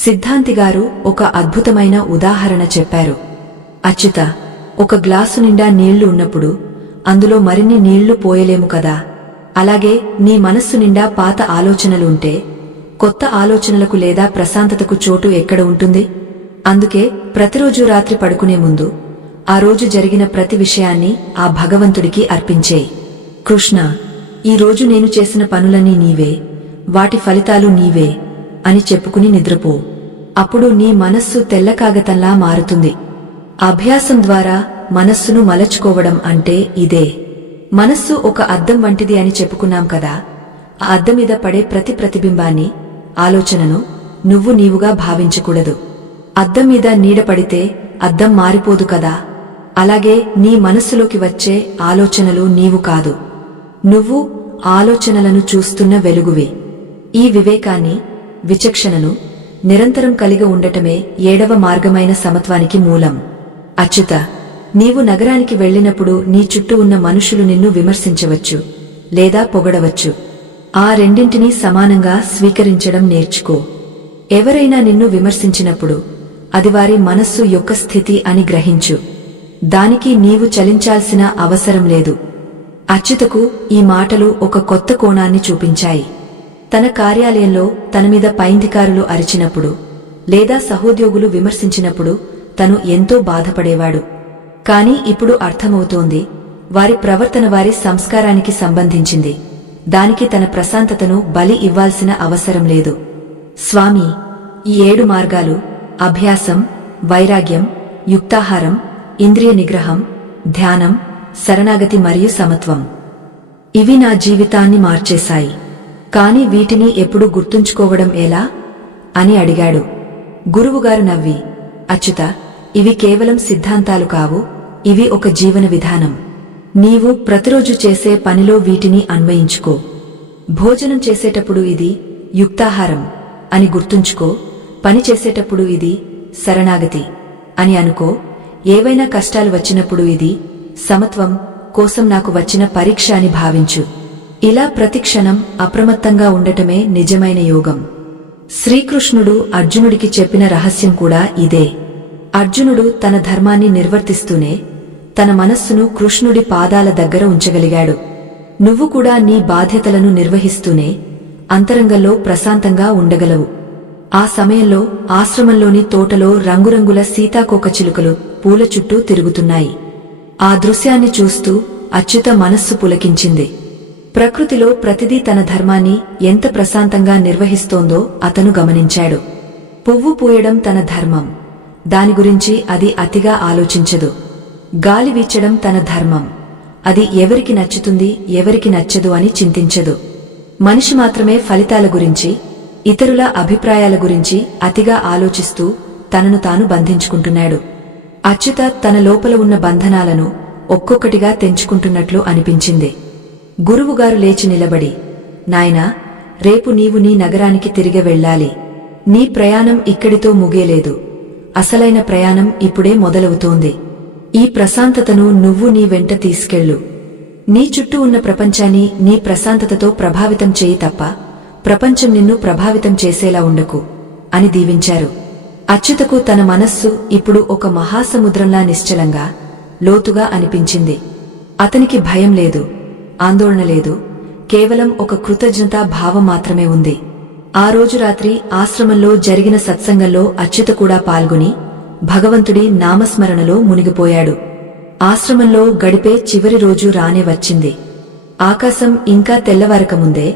సిద్ధాంతిగారు ఒక అద్భుతమైన ఉదాహరణ చెప్పారు. అచ్యుత, ఒక గ్లాసు నిండా నీళ్లు ఉన్నప్పుడు అందులో మరిన్ని నీళ్లు పోయలేము కదా. అలాగే నీ మనస్సు నిండా పాత ఆలోచనలు ఉంటే కొత్త ఆలోచనలకు లేదా ప్రశాంతతకు చోటు ఎక్కడ ఉంటుంది? అందుకే ప్రతిరోజు రాత్రి పడుకునే ముందు ఆ రోజు జరిగిన ప్రతి విషయాన్ని ఆ భగవంతుడికి అర్పించేయ్. కృష్ణ, ఈ రోజు నేను చేసిన పనులన్నీ నీవే, వాటి ఫలితాలు నీవే అని చెప్పుకుని నిద్రపో. అప్పుడు నీ మనస్సు తెల్ల కాగతంలా మారుతుంది. అభ్యాసం ద్వారా మనస్సును మలచుకోవడం అంటే ఇదే. మనస్సు ఒక అద్దం వంటిది అని చెప్పుకున్నాం కదా. ఆ అద్దం మీద పడే ప్రతి ప్రతిబింబాన్ని, ఆలోచనను నువ్వు నీవుగా భావించకూడదు. అద్దం మీద నీడ పడితే అద్దం మారిపోదు కదా. అలాగే నీ మనస్సులోకి వచ్చే ఆలోచనలు నీవు కాదు, నువ్వు ఆలోచనలను చూస్తున్న వెలుగువి. ఈ వివేకాన్ని, విచక్షణను నిరంతరం కలిగి ఉండటమే 7వ మార్గమైన సమత్వానికి మూలం. అచ్యుత, నీవు నగరానికి వెళ్లినప్పుడు నీ చుట్టూ ఉన్న మనుషులు నిన్ను విమర్శించవచ్చు లేదా పొగడవచ్చు. ఆ రెండింటినీ సమానంగా స్వీకరించడం నేర్చుకో. ఎవరైనా నిన్ను విమర్శించినప్పుడు అది వారి మనస్సు యొక్క స్థితి అని గ్రహించు. దానికి నీవు చలించాల్సిన అవసరం లేదు. అచ్యుతకు ఈ మాటలు ఒక కొత్త కోణాన్ని చూపించాయి. తన కార్యాలయంలో తనమీద పైంధికారులు అరిచినప్పుడు లేదా సహోద్యోగులు విమర్శించినప్పుడు తను ఎంతో బాధపడేవాడు. కాని ఇప్పుడు అర్థమవుతోంది, వారి ప్రవర్తన వారి సంస్కారానికి సంబంధించింది. దానికి తన ప్రశాంతతను బలి ఇవ్వాల్సిన అవసరం లేదు. స్వామి, ఈ 7 మార్గాలు అభ్యాసం, వైరాగ్యం, యుక్తాహారం, ఇంద్రియ నిగ్రహం, ధ్యానం, శరణాగతి మరియు సమత్వం. ఇవి నా జీవితాన్ని మార్చేశాయి. కాని వీటిని ఎప్పుడు గుర్తుంచుకోవడం ఎలా అని అడిగాడు. గురువుగారు నవ్వి, అచ్యుత, ఇవి కేవలం సిద్ధాంతాలు కావు, ఇవి ఒక జీవన విధానం. నీవు ప్రతిరోజు చేసే పనిలో వీటిని అన్వయించుకో. భోజనం చేసేటప్పుడు ఇది యుక్తాహారం అని గుర్తుంచుకో, పని చేసేటప్పుడు ఇది శరణాగతి అని అనుకో, ఏవైనా కష్టాలు వచ్చినప్పుడు ఇది సమత్వం కోసం నాకు వచ్చిన పరీక్ష అని భావించు. ఇలా ప్రతిక్షణం అప్రమత్తంగా ఉండటమే నిజమైన యోగం. శ్రీకృష్ణుడు అర్జునుడికి చెప్పిన రహస్యం కూడా ఇదే. అర్జునుడు తన ధర్మాన్ని నిర్వర్తిస్తూనే తన మనస్సును కృష్ణుడి పాదాల దగ్గర ఉంచగలిగాడు. నువ్వు కూడా నీ బాధ్యతలను నిర్వహిస్తూనే అంతరంగంలో ప్రశాంతంగా ఉండగలవు. ఆ సమయంలో ఆశ్రమంలోని తోటలో రంగురంగుల సీతాకోకచిలుకలు పూల చుట్టూ తిరుగుతున్నాయి. ఆ దృశ్యాన్ని చూస్తూ అచ్యుత మనస్సు పులకించింది. ప్రకృతిలో ప్రతిదీ తన ధర్మాన్ని ఎంత ప్రశాంతంగా నిర్వహిస్తోందో అతను గమనించాడు. పువ్వు పూయడం తన ధర్మం, దాని గురించి అది అతిగా ఆలోచించదు. గాలి వీచడం తన ధర్మం, అది ఎవరికి నచ్చుతుంది ఎవరికి నచ్చదు అని చింతించదు. మనిషి మాత్రమే ఫలితాల గురించి, ఇతరుల అభిప్రాయాల గురించి అతిగా ఆలోచిస్తూ తనను తాను బంధించుకుంటున్నాడు. అచ్యుత తన లోపల ఉన్న బంధనాలను ఒక్కొక్కటిగా తెంచుకుంటున్నట్లు అనిపించింది. గురువుగారు లేచి నిలబడి, నాయనా, రేపు నీవు నీ నగరానికి తిరిగి వెళ్ళాలి. నీ ప్రయాణం ఇక్కడితో ముగియలేదు. అసలైన ప్రయాణం ఇప్పుడే మొదలవుతోంది. ఈ ప్రశాంతతను నువ్వు నీ వెంట తీసుకెళ్ళు. నీ చుట్టూ ఉన్న ప్రపంచాన్ని నీ ప్రశాంతతతో ప్రభావితం చేయి తప్ప ప్రపంచం నిన్ను ప్రభావితం చేసేలా ఉండకు అని దీవించారు. అచ్యుతకు తన మనస్సు ఇప్పుడు ఒక మహాసముద్రంలా నిశ్చలంగా, లోతుగా అనిపించింది. అతనికి భయం లేదు, ఆందోళన లేదు, కేవలం ఒక కృతజ్ఞతా భావం మాత్రమే ఉంది. ఆ రోజు రాత్రి ఆశ్రమంలో జరిగిన సత్సంగంలో అచ్యుత కూడా పాల్గొని భగవంతుడి నామస్మరణలో మునిగిపోయాడు. ఆశ్రమంలో గడిపే చివరి రోజు రానే వచ్చింది. ఆకాశం ఇంకా తెల్లవారకముందే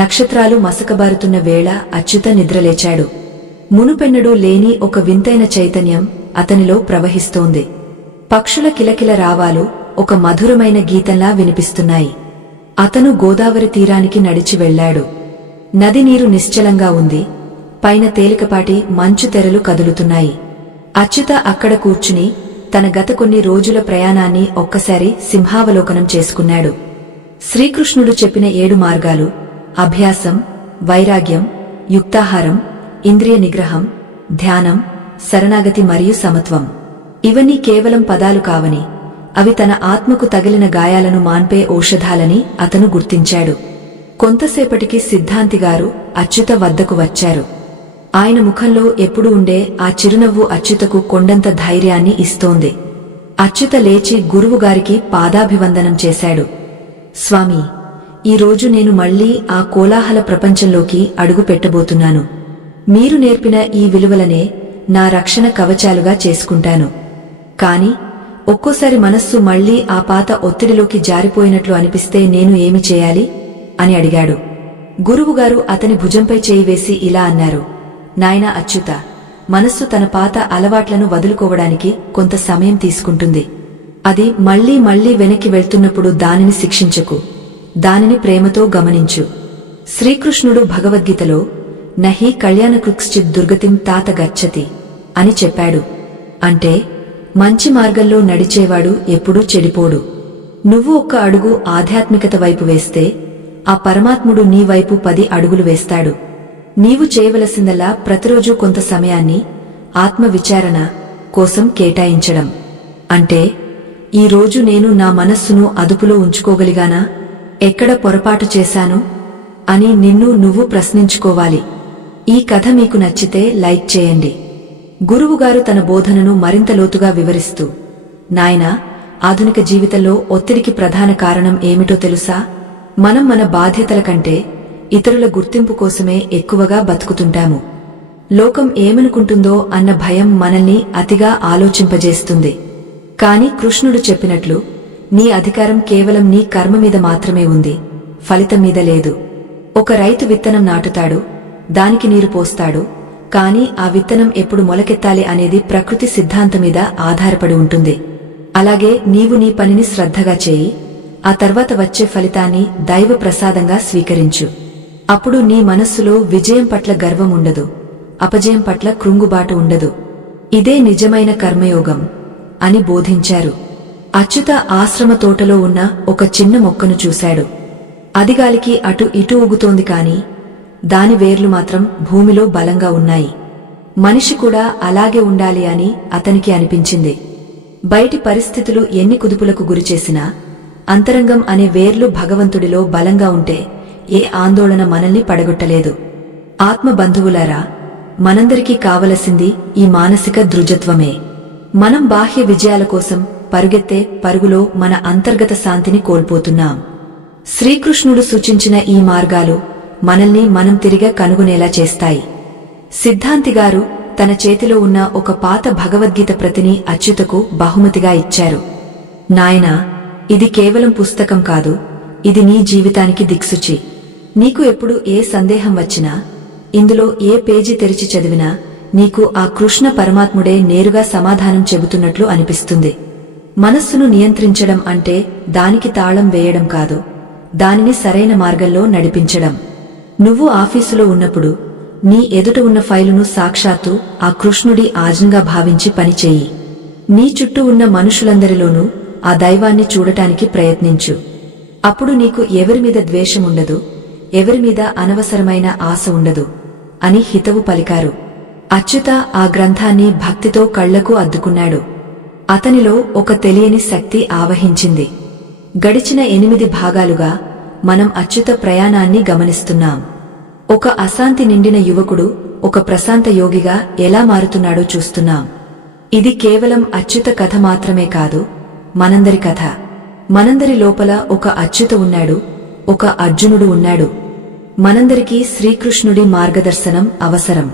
నక్షత్రాలు మసకబారుతున్న వేళ అచ్యుత నిద్రలేచాడు. మునుపెన్నడూ లేని ఒక వింతైన చైతన్యం అతనిలో ప్రవహిస్తోంది. పక్షుల కిలకిల రావాలు ఒక మధురమైన గీతంలా వినిపిస్తున్నాయి. అతను గోదావరి తీరానికి నడిచి వెళ్లాడు. నది నీరు నిశ్చలంగా ఉంది. పైన తేలికపాటి మంచు తెరలు కదులుతున్నాయి. అచ్యుత అక్కడ కూర్చుని తన గత కొన్ని రోజుల ప్రయాణాన్ని ఒక్కసారి సింహావలోకనం చేసుకున్నాడు. శ్రీకృష్ణుడు చెప్పిన 7 మార్గాలు, అభ్యాసం, వైరాగ్యం, యుక్తాహారం, ఇంద్రియ నిగ్రహం, ధ్యానం, శరణాగతి మరియు సమత్వం, ఇవన్నీ కేవలం పదాలు కావని, అవి తన ఆత్మకు తగిలిన గాయాలను మాన్పే ఔషధాలని అతను గుర్తించాడు. కొంతసేపటికి సిద్ధాంతిగారు అచ్యుత వద్దకు వచ్చారు. ఆయన ముఖంలో ఎప్పుడు ఉండే ఆ చిరునవ్వు అచ్యుతకు కొండంత ధైర్యాన్ని ఇస్తోంది. అచ్యుత లేచి గురువుగారికి పాదాభివందనం చేశాడు. స్వామీ, ఈరోజు నేను మళ్లీ ఆ కోలాహల ప్రపంచంలోకి అడుగు పెట్టబోతున్నాను. మీరు నేర్పిన ఈ విలువలనే నా రక్షణ కవచాలుగా చేసుకుంటాను. కాని ఒక్కోసారి మనస్సు మళ్లీ ఆ పాత ఒత్తిడిలోకి జారిపోయినట్లు అనిపిస్తే నేను ఏమి చేయాలి అని అడిగాడు. గురువుగారు అతని భుజంపై చేయి వేసి ఇలా అన్నారు, నాయనా అచ్యుత, మనస్సు తన పాత అలవాట్లను వదులుకోవడానికి కొంత సమయం తీసుకుంటుంది. అది మళ్లీ మళ్లీ వెనక్కి వెళ్తున్నప్పుడు దానిని శిక్షించకు, దానిని ప్రేమతో గమనించు. శ్రీకృష్ణుడు భగవద్గీతలో నహి కళ్యాణకృక్శ్చిత్ దుర్గతిం తాత గచ్చతి అని చెప్పాడు. అంటే మంచి మార్గంలో నడిచేవాడు ఎప్పుడూ చెడిపోడు. నువ్వు ఒక్క అడుగు ఆధ్యాత్మికత వైపు వేస్తే ఆ పరమాత్ముడు నీ వైపు 10 అడుగులు వేస్తాడు. నీవు చేయవలసిందల్లా ప్రతిరోజు కొంత సమయాన్ని ఆత్మ విచారణ కోసం కేటాయించడం. అంటే ఈ రోజు నేను నా మనస్సును అదుపులో ఉంచుకోగలిగానా, ఎక్కడ పొరపాటు చేశాను అని నిన్ను నువ్వు ప్రశ్నించుకోవాలి. ఈ కథ మీకు నచ్చితే లైక్ చేయండి. గురువుగారు తన బోధనను మరింత లోతుగా వివరిస్తూ, నాయనా, ఆధునిక జీవితంలో ఒత్తిడికి ప్రధాన కారణం ఏమిటో తెలుసా? మనం మన బాధ్యతల కంటే ఇతరుల గుర్తింపు కోసమే ఎక్కువగా బతుకుతుంటాము. లోకం ఏమనుకుంటుందో అన్న భయం మనల్ని అతిగా ఆలోచింపజేస్తుంది. కాని కృష్ణుడు చెప్పినట్లు నీ అధికారం కేవలం నీ కర్మ మీద మాత్రమే ఉంది, ఫలితం మీద లేదు. ఒక రైతు విత్తనం నాటుతాడు, దానికి నీరు పోస్తాడు, కాని ఆ విత్తనం ఎప్పుడు మొలకెత్తాలి అనేది ప్రకృతి సిద్ధాంతం మీద ఆధారపడి ఉంటుంది. అలాగే నీవు నీ పనిని శ్రద్ధగా చేయి, ఆ తర్వాత వచ్చే ఫలితాన్ని దైవ ప్రసాదంగా స్వీకరించు. అప్పుడు నీ మనస్సులో విజయం పట్ల గర్వం ఉండదు, అపజయం పట్ల కృంగుబాటు ఉండదు. ఇదే నిజమైన కర్మయోగం అని బోధించారు. అచ్యుత ఆశ్రమ తోటలో ఉన్న ఒక చిన్న మొక్కను చూశాడు. అది గాలికి అటు ఇటు ఊగుతోంది కాని దాని వేర్లు మాత్రం భూమిలో బలంగా ఉన్నాయి. మనిషి కూడా అలాగే ఉండాలి అని అతనికి అనిపించింది. బయటి పరిస్థితులు ఎన్ని కుదుపులకు గురిచేసినా అంతరంగం అనే వేర్లు భగవంతుడిలో బలంగా ఉంటే ఏ ఆందోళన మనల్ని పడగొట్టలేదు. ఆత్మ బంధువులారా, మనందరికీ కావలసింది ఈ మానసిక దృఢత్వమే. మనం బాహ్య విజయాల కోసం పరుగెత్తే పరుగులో మన అంతర్గత శాంతిని కోల్పోతున్నాం. శ్రీకృష్ణుడు సూచించిన ఈ మార్గాలు మనల్ని మనం తిరిగా కనుగొనేలా చేస్తాయి. సిద్ధాంతిగారు తన చేతిలో ఉన్న ఒక పాత భగవద్గీత ప్రతిని అచ్యుతకు బహుమతిగా ఇచ్చారు. నాయనా, ఇది కేవలం పుస్తకం కాదు, ఇది నీ జీవితానికి దిక్సూచి. నీకు ఎప్పుడు ఏ సందేహం వచ్చినా, ఇందులో ఏ పేజీ తెరిచి చదివినా నీకు ఆ కృష్ణ పరమాత్ముడే నేరుగా సమాధానం చెబుతున్నట్లు అనిపిస్తుంది. మనస్సును నియంత్రించడం అంటే దానికి తాళం వేయడం కాదు, దానిని సరైన మార్గంలో నడిపించడం. నువ్వు ఆఫీసులో ఉన్నప్పుడు నీ ఎదుట ఉన్న ఫైలును సాక్షాత్తు ఆ కృష్ణుడి ఆజ్ఞగా భావించి పనిచేయి. నీ చుట్టూ ఉన్న మనుషులందరిలోనూ ఆ దైవాన్ని చూడటానికి ప్రయత్నించు. అప్పుడు నీకు ఎవరిమీద ద్వేషముండదు, ఎవరిమీద అనవసరమైన ఆశ ఉండదు అని హితవు పలికారు. అచ్యుత ఆ గ్రంథాన్ని భక్తితో కళ్లకు అద్దుకున్నాడు. అతనిలో ఒక తెలియని శక్తి ఆవహించింది. గడిచిన 8 భాగాలుగా మనం అచ్యుత ప్రయాణాన్ని గమనిస్తున్నాం. ఒక అశాంతి నిండిన యువకుడు ఒక ప్రశాంత యోగిగా ఎలా మారుతున్నాడో చూస్తున్నాం. ఇది కేవలం అచ్యుత కథ మాత్రమే కాదు, మనందరి కథ. మనందరి లోపల ఒక అచ్యుత ఉన్నాడు, ఒక అర్జునుడు ఉన్నాడు. మనందరికీ శ్రీకృష్ణుడి మార్గదర్శనం అవసరం.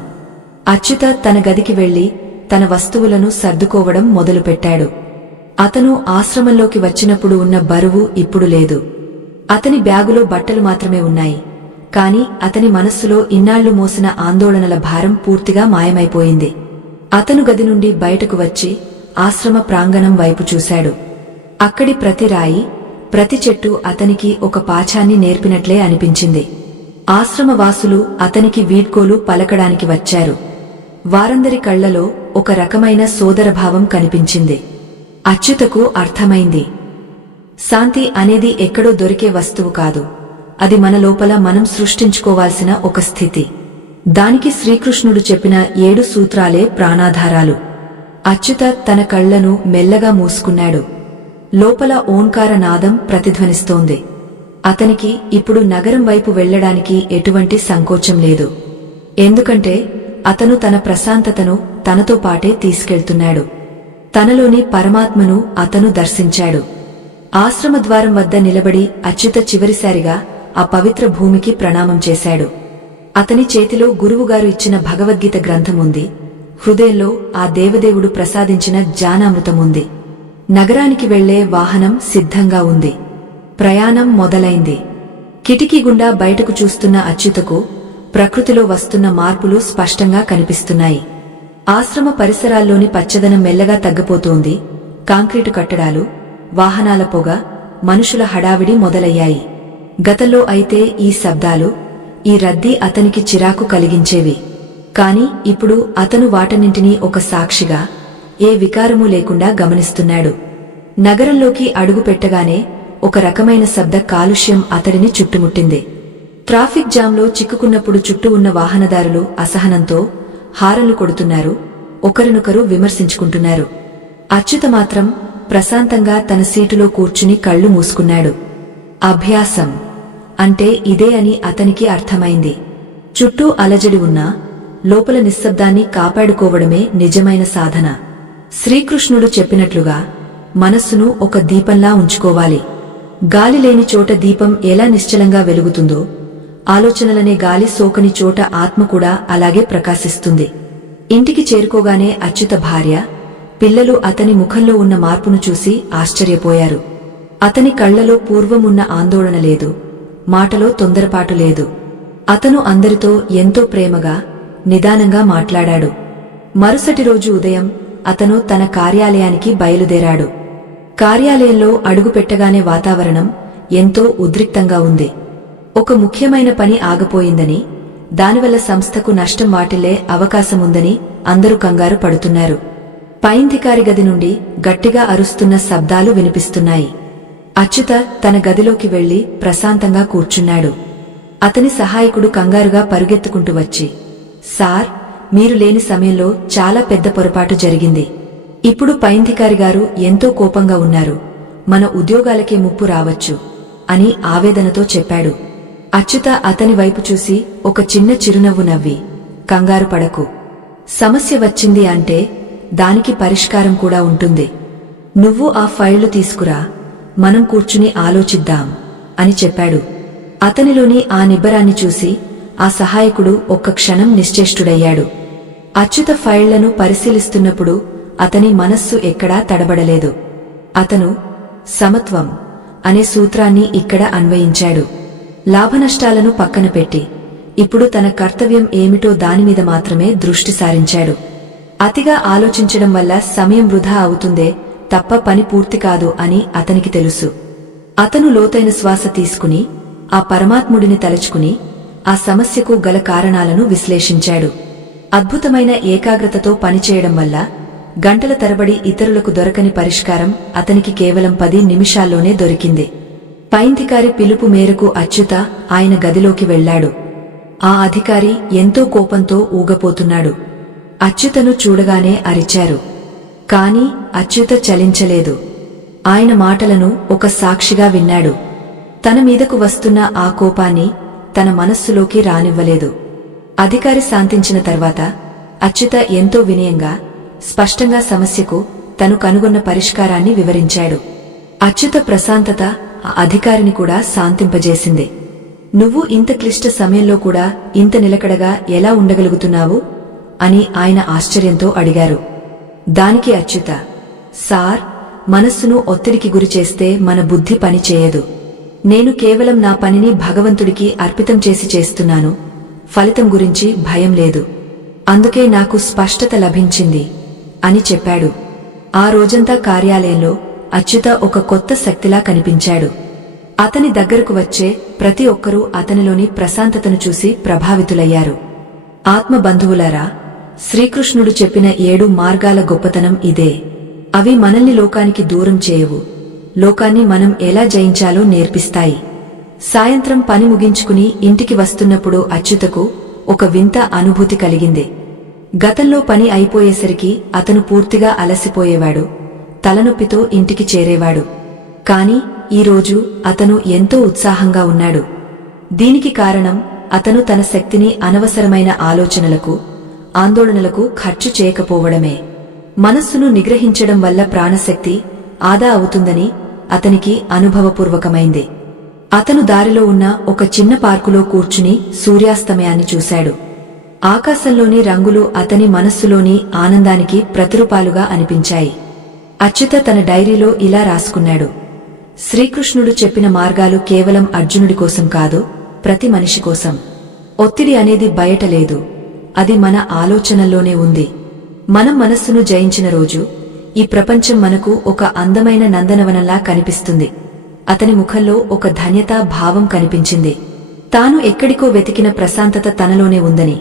అచ్యుత తన గదికి వెళ్లి తన వస్తువులను సర్దుకోవడం మొదలుపెట్టాడు. అతను ఆశ్రమంలోకి వచ్చినప్పుడు ఉన్న బరువు ఇప్పుడు లేదు. అతని బ్యాగులో బట్టలు మాత్రమే ఉన్నాయి. కాని అతని మనస్సులో ఇన్నాళ్లు మోసిన ఆందోళనల భారం పూర్తిగా మాయమైపోయింది. అతను గది నుండి బయటకు వచ్చి ఆశ్రమ ప్రాంగణం వైపు చూశాడు. అక్కడి ప్రతి రాయి, ప్రతి చెట్టు అతనికి ఒక పాఠాన్ని నేర్పినట్లే అనిపించింది. ఆశ్రమవాసులు అతనికి వీడ్కోలు పలకడానికి వచ్చారు. వారందరి కళ్లలో ఒక రకమైన సోదరభావం కనిపించింది. అచ్యుతకు అర్థమైంది, శాంతి అనేది ఎక్కడో దొరికే వస్తువు కాదు, అది మన లోపల మనం సృష్టించుకోవాల్సిన ఒక స్థితి. దానికి శ్రీకృష్ణుడు చెప్పిన 7 సూత్రాలే ప్రాణాధారాలు. అచ్యుత తన కళ్లను మెల్లగా మూసుకున్నాడు. లోపల ఓంకార నాదం ప్రతిధ్వనిస్తోంది. అతనికి ఇప్పుడు నగరం వైపు వెళ్లడానికి ఎటువంటి సంకోచం లేదు. ఎందుకంటే అతను తన ప్రశాంతతను తనతో పాటే తీసుకెళ్తున్నాడు. తనలోని పరమాత్మను అతను దర్శించాడు. ఆశ్రమద్వారం వద్ద నిలబడి అచ్యుత చివరిసారిగా ఆ పవిత్ర భూమికి ప్రణామం చేశాడు. అతని చేతిలో గురువుగారు ఇచ్చిన భగవద్గీత గ్రంథముంది. హృదయంలో ఆ దేవదేవుడు ప్రసాదించిన జ్ఞానామృతముంది. నగరానికి వెళ్లే వాహనం సిద్ధంగా ఉంది. ప్రయాణం మొదలైంది. కిటికీ గుండా బయటకు చూస్తున్న అచ్యుతకు ప్రకృతిలో వస్తున్న మార్పులు స్పష్టంగా కనిపిస్తున్నాయి. ఆశ్రమ పరిసరాల్లోని పచ్చదనం మెల్లగా తగ్గిపోతోంది. కాంక్రీటు కట్టడాలు, వాహనాల పొగ, మనుషుల హడావిడి మొదలయ్యాయి. గతంలో అయితే ఈ శబ్దాలు, ఈ రద్దీ అతనికి చిరాకు కలిగించేవి. కాని ఇప్పుడు అతను వాటన్నింటినీ ఒక సాక్షిగా, ఏ వికారమూ లేకుండా గమనిస్తున్నాడు. నగరంలోకి అడుగు పెట్టగానే ఒక రకమైన శబ్ద కాలుష్యం అతడిని చుట్టుముట్టింది. ట్రాఫిక్ జామ్లో చిక్కుకున్నప్పుడు చుట్టూ ఉన్న వాహనదారులు అసహనంతో హారన్లు కొడుతున్నారు, ఒకరినొకరు విమర్శించుకుంటున్నారు. అచ్యుత మాత్రం ప్రశాంతంగా తన సీటులో కూర్చుని కళ్లు మూసుకున్నాడు. అభ్యాసం అంటే ఇదే అని అతనికి అర్థమైంది. చుట్టూ అలజడి ఉన్నా లోపల నిశ్శబ్దాన్ని కాపాడుకోవడమే నిజమైన సాధన. శ్రీకృష్ణుడు చెప్పినట్లుగా మనస్సును ఒక దీపంలా ఉంచుకోవాలి. గాలి లేని చోట దీపం ఎలా నిశ్చలంగా వెలుగుతుందో, ఆలోచనలనే గాలి సోకని చోట ఆత్మ కూడా అలాగే ప్రకాశిస్తుంది. ఇంటికి చేరుకోగానే అచ్యుత భార్య, పిల్లలు అతని ముఖంలో ఉన్న మార్పును చూసి ఆశ్చర్యపోయారు. అతని కళ్లలో పూర్వం ఉన్న ఆందోళన లేదు, మాటలో తొందరపాటు లేదు. అతను అందరితో ఎంతో ప్రేమగా, నిదానంగా మాట్లాడాడు. మరుసటి రోజు ఉదయం అతను తన కార్యాలయానికి బయలుదేరాడు. కార్యాలయంలో అడుగుపెట్టగానే వాతావరణం ఎంతో ఉద్రిక్తంగా ఉంది. ఒక ముఖ్యమైన పని ఆగిపోయిందని, దానివల్ల సంస్థకు నష్టం వాటిల్లే అవకాశముందని అందరూ కంగారు పడుతున్నారు. పైంధికారి గది నుండి గట్టిగా అరుస్తున్న శబ్దాలు వినిపిస్తున్నాయి. అచ్యుత తన గదిలోకి వెళ్లి ప్రశాంతంగా కూర్చున్నాడు. అతని సహాయకుడు కంగారుగా పరుగెత్తుకుంటూ వచ్చి, సార్, మీరు లేని సమయంలో చాలా పెద్ద పొరపాటు జరిగింది. ఇప్పుడు పైంధికారిగారు ఎంతో కోపంగా ఉన్నారు. మన ఉద్యోగాలకే ముప్పు రావచ్చు అని ఆవేదనతో చెప్పాడు. అచ్యుత అతని వైపు చూసి ఒక చిన్న చిరునవ్వు నవ్వి, కంగారు పడకు. సమస్య వచ్చింది అంటే దానికి పరిష్కారం కూడా ఉంటుంది. నువ్వు ఆ ఫైళ్లు తీసుకురా, మనం కూర్చుని ఆలోచిద్దాం అని చెప్పాడు. అతనిలోని ఆ నిబ్బరాన్ని చూసి ఆ సహాయకుడు ఒక్క క్షణం నిశ్చేష్టుడయ్యాడు. అచ్యుత ఫైళ్లను పరిశీలిస్తున్నప్పుడు అతని మనస్సు ఎక్కడా తడబడలేదు. అతను సమత్వం అనే సూత్రాన్ని ఇక్కడ అన్వయించాడు. లాభనష్టాలను పక్కన పెట్టి ఇప్పుడు తన కర్తవ్యం ఏమిటో దానిమీద మాత్రమే దృష్టి సారించాడు. అతిగా ఆలోచించడం వల్ల సమయం వృధా అవుతుందే తప్ప పని పూర్తి కాదు అని అతనికి తెలుసు. అతను లోతైన శ్వాస తీసుకుని ఆ పరమాత్ముడిని తలుచుకుని ఆ సమస్యకు గల కారణాలను విశ్లేషించాడు. అద్భుతమైన ఏకాగ్రతతో పనిచేయడం వల్ల గంటల తరబడి ఇతరులకు దొరకని పరిష్కారం అతనికి కేవలం 10 నిమిషాల్లోనే దొరికింది. పైంధికారి పిలుపు మేరకు అచ్యుత ఆయన గదిలోకి వెళ్లాడు. ఆ అధికారి ఎంతో కోపంతో ఊగపోతున్నాడు. అచ్యుతను చూడగానే అరిచారు. కాని అచ్యుత చలించలేదు. ఆయన మాటలను ఒక సాక్షిగా విన్నాడు. తన మీదకు వస్తున్న ఆ కోపాన్ని తన మనస్సులోకి రానివ్వలేదు. అధికారి శాంతించిన తర్వాత అచ్యుత ఎంతో వినయంగా, స్పష్టంగా సమస్యకు తను కనుగొన్న పరిష్కారాన్ని వివరించాడు. అచ్యుత ప్రశాంతత ఆ అధికారిని కూడా శాంతింపజేసింది. నువ్వు ఇంత క్లిష్ట సమయంలో కూడా ఇంత నిలకడగా ఎలా ఉండగలుగుతున్నావు అని ఆయన ఆశ్చర్యంతో అడిగారు. దానికి అచ్యుత, సార్, మనస్సును ఒత్తిడికి గురిచేస్తే మన బుద్ధి పనిచేయదు. నేను కేవలం నా పనిని భగవంతుడికి అర్పితం చేసి చేస్తున్నాను. ఫలితం గురించి భయం లేదు. అందుకే నాకు స్పష్టత లభించింది అని చెప్పాడు. ఆ రోజంతా కార్యాలయంలో అచ్యుత ఒక కొత్త శక్తిలా కనిపించాడు. అతని దగ్గరకు వచ్చే ప్రతి ఒక్కరూ అతనిలోని ప్రశాంతతను చూసి ప్రభావితులయ్యారు. ఆత్మబంధువులారా, శ్రీకృష్ణుడు చెప్పిన 7 మార్గాల గొప్పతనం ఇదే. అవి మనల్ని లోకానికి దూరం చేయవు, లోకాన్ని మనం ఎలా జయించాలో నేర్పిస్తాయి. సాయంత్రం పని ముగించుకుని ఇంటికి వస్తున్నప్పుడు అచ్యుతకు ఒక వింత అనుభూతి కలిగింది. గతంలో పని అయిపోయేసరికి అతను పూర్తిగా అలసిపోయేవాడు, తలనొప్పితో ఇంటికి చేరేవాడు. కాని ఈరోజు అతను ఎంతో ఉత్సాహంగా ఉన్నాడు. దీనికి కారణం అతను తన శక్తిని అనవసరమైన ఆలోచనలకు, ఆందోళనలకు ఖర్చు చేయకపోవడమే. మనస్సును నిగ్రహించడం వల్ల ప్రాణశక్తి ఆదా అవుతుందని అతనికి అనుభవపూర్వకమైంది. అతను దారిలో ఉన్న ఒక చిన్న పార్కులో కూర్చుని సూర్యాస్తమయాన్ని చూశాడు. ఆకాశంలోని రంగులు అతని మనస్సులోని ఆనందానికి ప్రతిరూపాలుగా అనిపించాయి. అచ్యుత తన డైరీలో ఇలా రాసుకున్నాడు: శ్రీకృష్ణుడు చెప్పిన మార్గాలు కేవలం అర్జునుడి కోసం కాదు, ప్రతి మనిషి కోసం. ఒత్తిడి అనేది బయట లేదు, అది మన ఆలోచనల్లోనే ఉంది. మనం మనస్సును జయించిన రోజు ఈ ప్రపంచం మనకు ఒక అందమైన నందనవనంలా కనిపిస్తుంది. అతని ముఖంలో ఒక ధన్యతా భావం కనిపించింది. తాను ఎక్కడికో వెతికిన ప్రశాంతత తనలోనే ఉందని,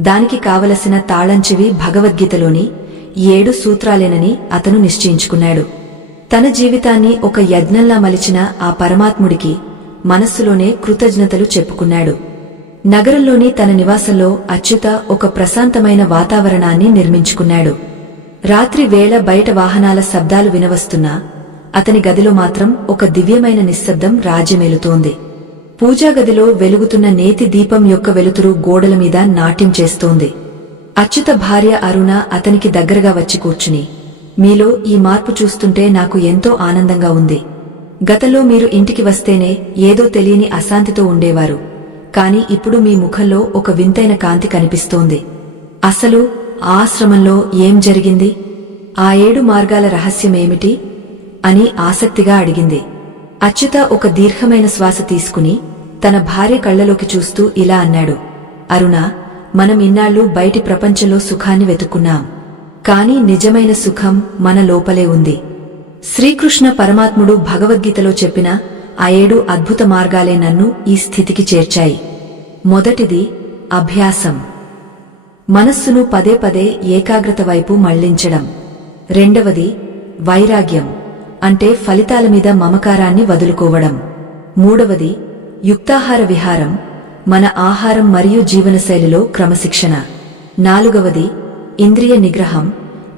దానికి కావలసిన తాళంచెవి భగవద్గీతలోని 7 సూత్రాలేనని అతను నిశ్చయించుకున్నాడు. తన జీవితాన్ని ఒక యజ్ఞంలా మలిచిన ఆ పరమాత్ముడికి మనస్సులోనే కృతజ్ఞతలు చెప్పుకున్నాడు. నగరంలోని తన నివాసంలో అచ్యుత ఒక ప్రశాంతమైన వాతావరణాన్ని నిర్మించుకున్నాడు. రాత్రి వేళ బయట వాహనాల శబ్దాలు వినవస్తున్నా అతని గదిలో మాత్రం ఒక దివ్యమైన నిశ్శబ్దం రాజ్యమేలుతోంది. పూజాగదిలో వెలుగుతున్న నేతి దీపం యొక్క వెలుతురు గోడల మీద నాట్యం చేస్తోంది. అచ్యుత భార్య అరుణ అతనికి దగ్గరగా వచ్చి కూర్చుని, మీలో ఈ మార్పు చూస్తుంటే నాకు ఎంతో ఆనందంగా ఉంది. గతంలో మీరు ఇంటికి వస్తేనే ఏదో తెలియని అశాంతితో ఉండేవారు, కాని ఇప్పుడు మీ ముఖంలో ఒక వింతైన కాంతి కనిపిస్తోంది. అసలు ఆశ్రమంలో ఏం జరిగింది? ఆ 7 మార్గాల రహస్యమేమిటి అని ఆసక్తిగా అడిగింది. అచ్యుత ఒక దీర్ఘమైన శ్వాస తీసుకుని తన భార్య కళ్లలోకి చూస్తూ ఇలా అన్నాడు: అరుణ, మనం ఇన్నాళ్లు బయటి ప్రపంచంలో సుఖాన్ని వెతుక్కున్నాం, కాని నిజమైన సుఖం మన లోపలే ఉంది. శ్రీకృష్ణ పరమాత్ముడు భగవద్గీతలో చెప్పిన ఆ 7 అద్భుత మార్గాలే నన్ను ఈ స్థితికి చేర్చాయి. మొదటిది అభ్యాసం, మనస్సును పదే పదే ఏకాగ్రత వైపు మళ్లించడం. రెండవది వైరాగ్యం, అంటే ఫలితాల మీద మమకారాన్ని వదులుకోవడం. మూడవది యుక్తాహార విహారం, మన ఆహారం మరియు జీవనశైలిలో క్రమశిక్షణ. నాలుగవది ఇంద్రియ నిగ్రహం,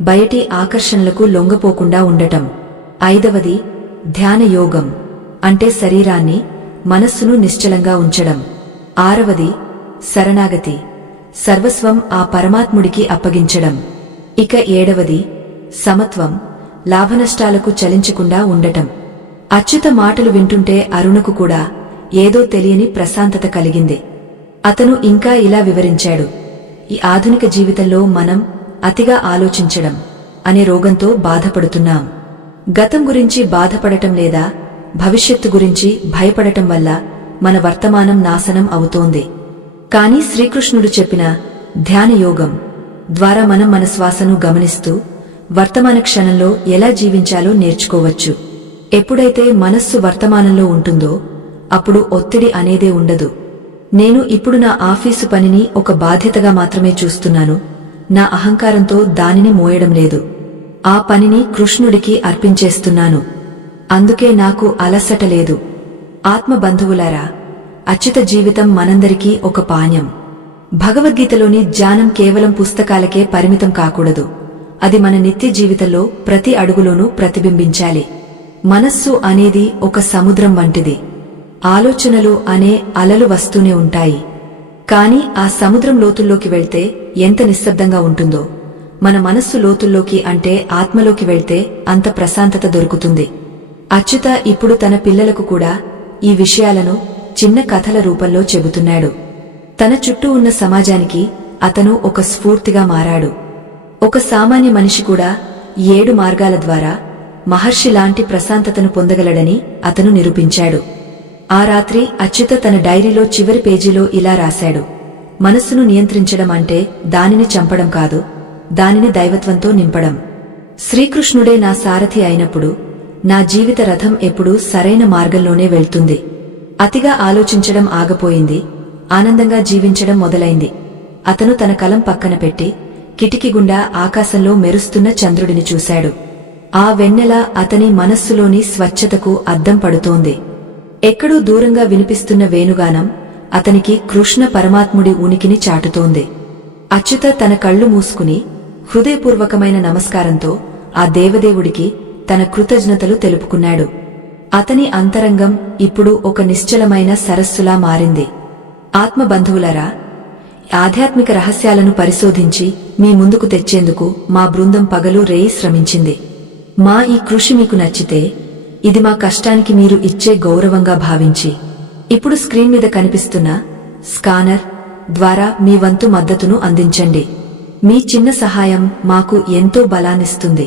బయటి ఆకర్షణలకు లొంగపోకుండా ఉండటం. ఐదవది ధ్యాన యోగం, అంటే శరీరాన్ని మనస్సును నిశ్చలంగా ఉంచడం. ఆరవది శరణాగతి, సర్వస్వం ఆ పరమాత్ముడికి అప్పగించడం. ఇక ఏడవది సమత్వం, లాభనష్టాలకు చలించకుండా ఉండటం. అచ్యుత మాటలు వింటుంటే అరుణకు కూడా ఏదో తెలియని ప్రశాంతత కలిగింది. అతను ఇంకా ఇలా వివరించాడు, ఈ ఆధునిక జీవితంలో మనం అతిగా ఆలోచించడం అనే రోగంతో బాధపడుతున్నాం. గతం గురించి బాధపడటం లేదా భవిష్యత్తు గురించి భయపడటం వల్ల మన వర్తమానం నాశనం అవుతోంది. కాని శ్రీకృష్ణుడు చెప్పిన ధ్యానయోగం ద్వారా మనం మన శ్వాసను గమనిస్తూ వర్తమాన క్షణంలో ఎలా జీవించాలో నేర్చుకోవచ్చు. ఎప్పుడైతే మనస్సు వర్తమానంలో ఉంటుందో అప్పుడు ఒత్తిడి అనేదే ఉండదు. నేను ఇప్పుడు నా ఆఫీసు పనిని ఒక బాధ్యతగా మాత్రమే చూస్తున్నాను, నా అహంకారంతో దానిని మోయడం లేదు. ఆ పనిని కృష్ణుడికి అర్పించేస్తున్నాను. అందుకే నాకు అలసట లేదు. ఆత్మబంధువులారా, అచ్యుత జీవితం మనందరికీ ఒక పాణ్యం. భగవద్గీతలోని జ్ఞానం కేవలం పుస్తకాలకే పరిమితం కాకూడదు. అది మన నిత్య జీవితంలో ప్రతి అడుగులోనూ ప్రతిబింబించాలి. మనస్సు అనేది ఒక సముద్రం వంటిది. ఆలోచనలు అనే అలలు వస్తూనే ఉంటాయి. కాని ఆ సముద్రం లోతుల్లోకి వెళ్తే ఎంత నిశ్శబ్దంగా ఉంటుందో, మన మనస్సు లోతుల్లోకి అంటే ఆత్మలోకి వెళ్తే అంత ప్రశాంతత దొరుకుతుంది. అచ్యుత ఇప్పుడు తన పిల్లలకు కూడా ఈ విషయాలను చిన్న కథల రూపంలో చెబుతున్నాడు. తన చుట్టూ ఉన్న సమాజానికి అతను ఒక స్ఫూర్తిగా మారాడు. ఒక సామాన్య మనిషి కూడా 7 మార్గాల ద్వారా మహర్షి లాంటి ప్రశాంతతను పొందగలడని అతను నిరూపించాడు. ఆ రాత్రి అచ్యుత తన డైరీలో చివరి పేజీలో ఇలా రాశాడు, మనస్సును నియంత్రించడం అంటే దానిని చంపడం కాదు, దానిని దైవత్వంతో నింపడం. శ్రీకృష్ణుడే నా సారథి అయినప్పుడు నా జీవిత రథం ఎప్పుడూ సరైన మార్గంలోనే వెళ్తుంది. అతిగా ఆలోచించడం ఆగపోయింది, ఆనందంగా జీవించడం మొదలైంది. అతను తన కలం పక్కన పెట్టి కిటికీ గుండా ఆకాశంలో మెరుస్తున్న చంద్రుడిని చూశాడు. ఆ వెన్నెల అతని మనస్సులోని స్వచ్ఛతకు అద్దం పడుతోంది. ఎక్కడో దూరంగా వినిపిస్తున్న వేణుగానం అతనికి కృష్ణ పరమాత్ముడి ఉనికిని చాటుతోంది. అచ్యుత తన కళ్ళు మూసుకుని హృదయపూర్వకమైన నమస్కారంతో ఆ దేవదేవుడికి తన కృతజ్ఞతలు తెలుపుకున్నాడు. అతని అంతరంగం ఇప్పుడు ఒక నిశ్చలమైన సరస్సులా మారింది. ఆత్మబంధువులారా, ఆధ్యాత్మిక రహస్యాలను పరిశోధించి మీ ముందుకు తెచ్చేందుకు మా బృందం పగలు రేయి శ్రమించింది. మా ఈ కృషి మీకు నచ్చితే ఇది మా కష్టానికి మీరు ఇచ్చే గౌరవంగా భావించి ఇప్పుడు స్క్రీన్ మీద కనిపిస్తున్న స్కానర్ ద్వారా మీ వంతు మద్దతును అందించండి. మీ చిన్న సహాయం మాకు ఎంతో బలాన్నిస్తుంది.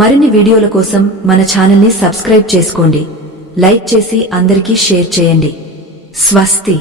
మరిన్ని వీడియోల కోసం మన ఛానల్ని సబ్స్క్రైబ్ చేసుకోండి, లైక్ చేసి అందరికీ షేర్ చేయండి. స్వస్తి.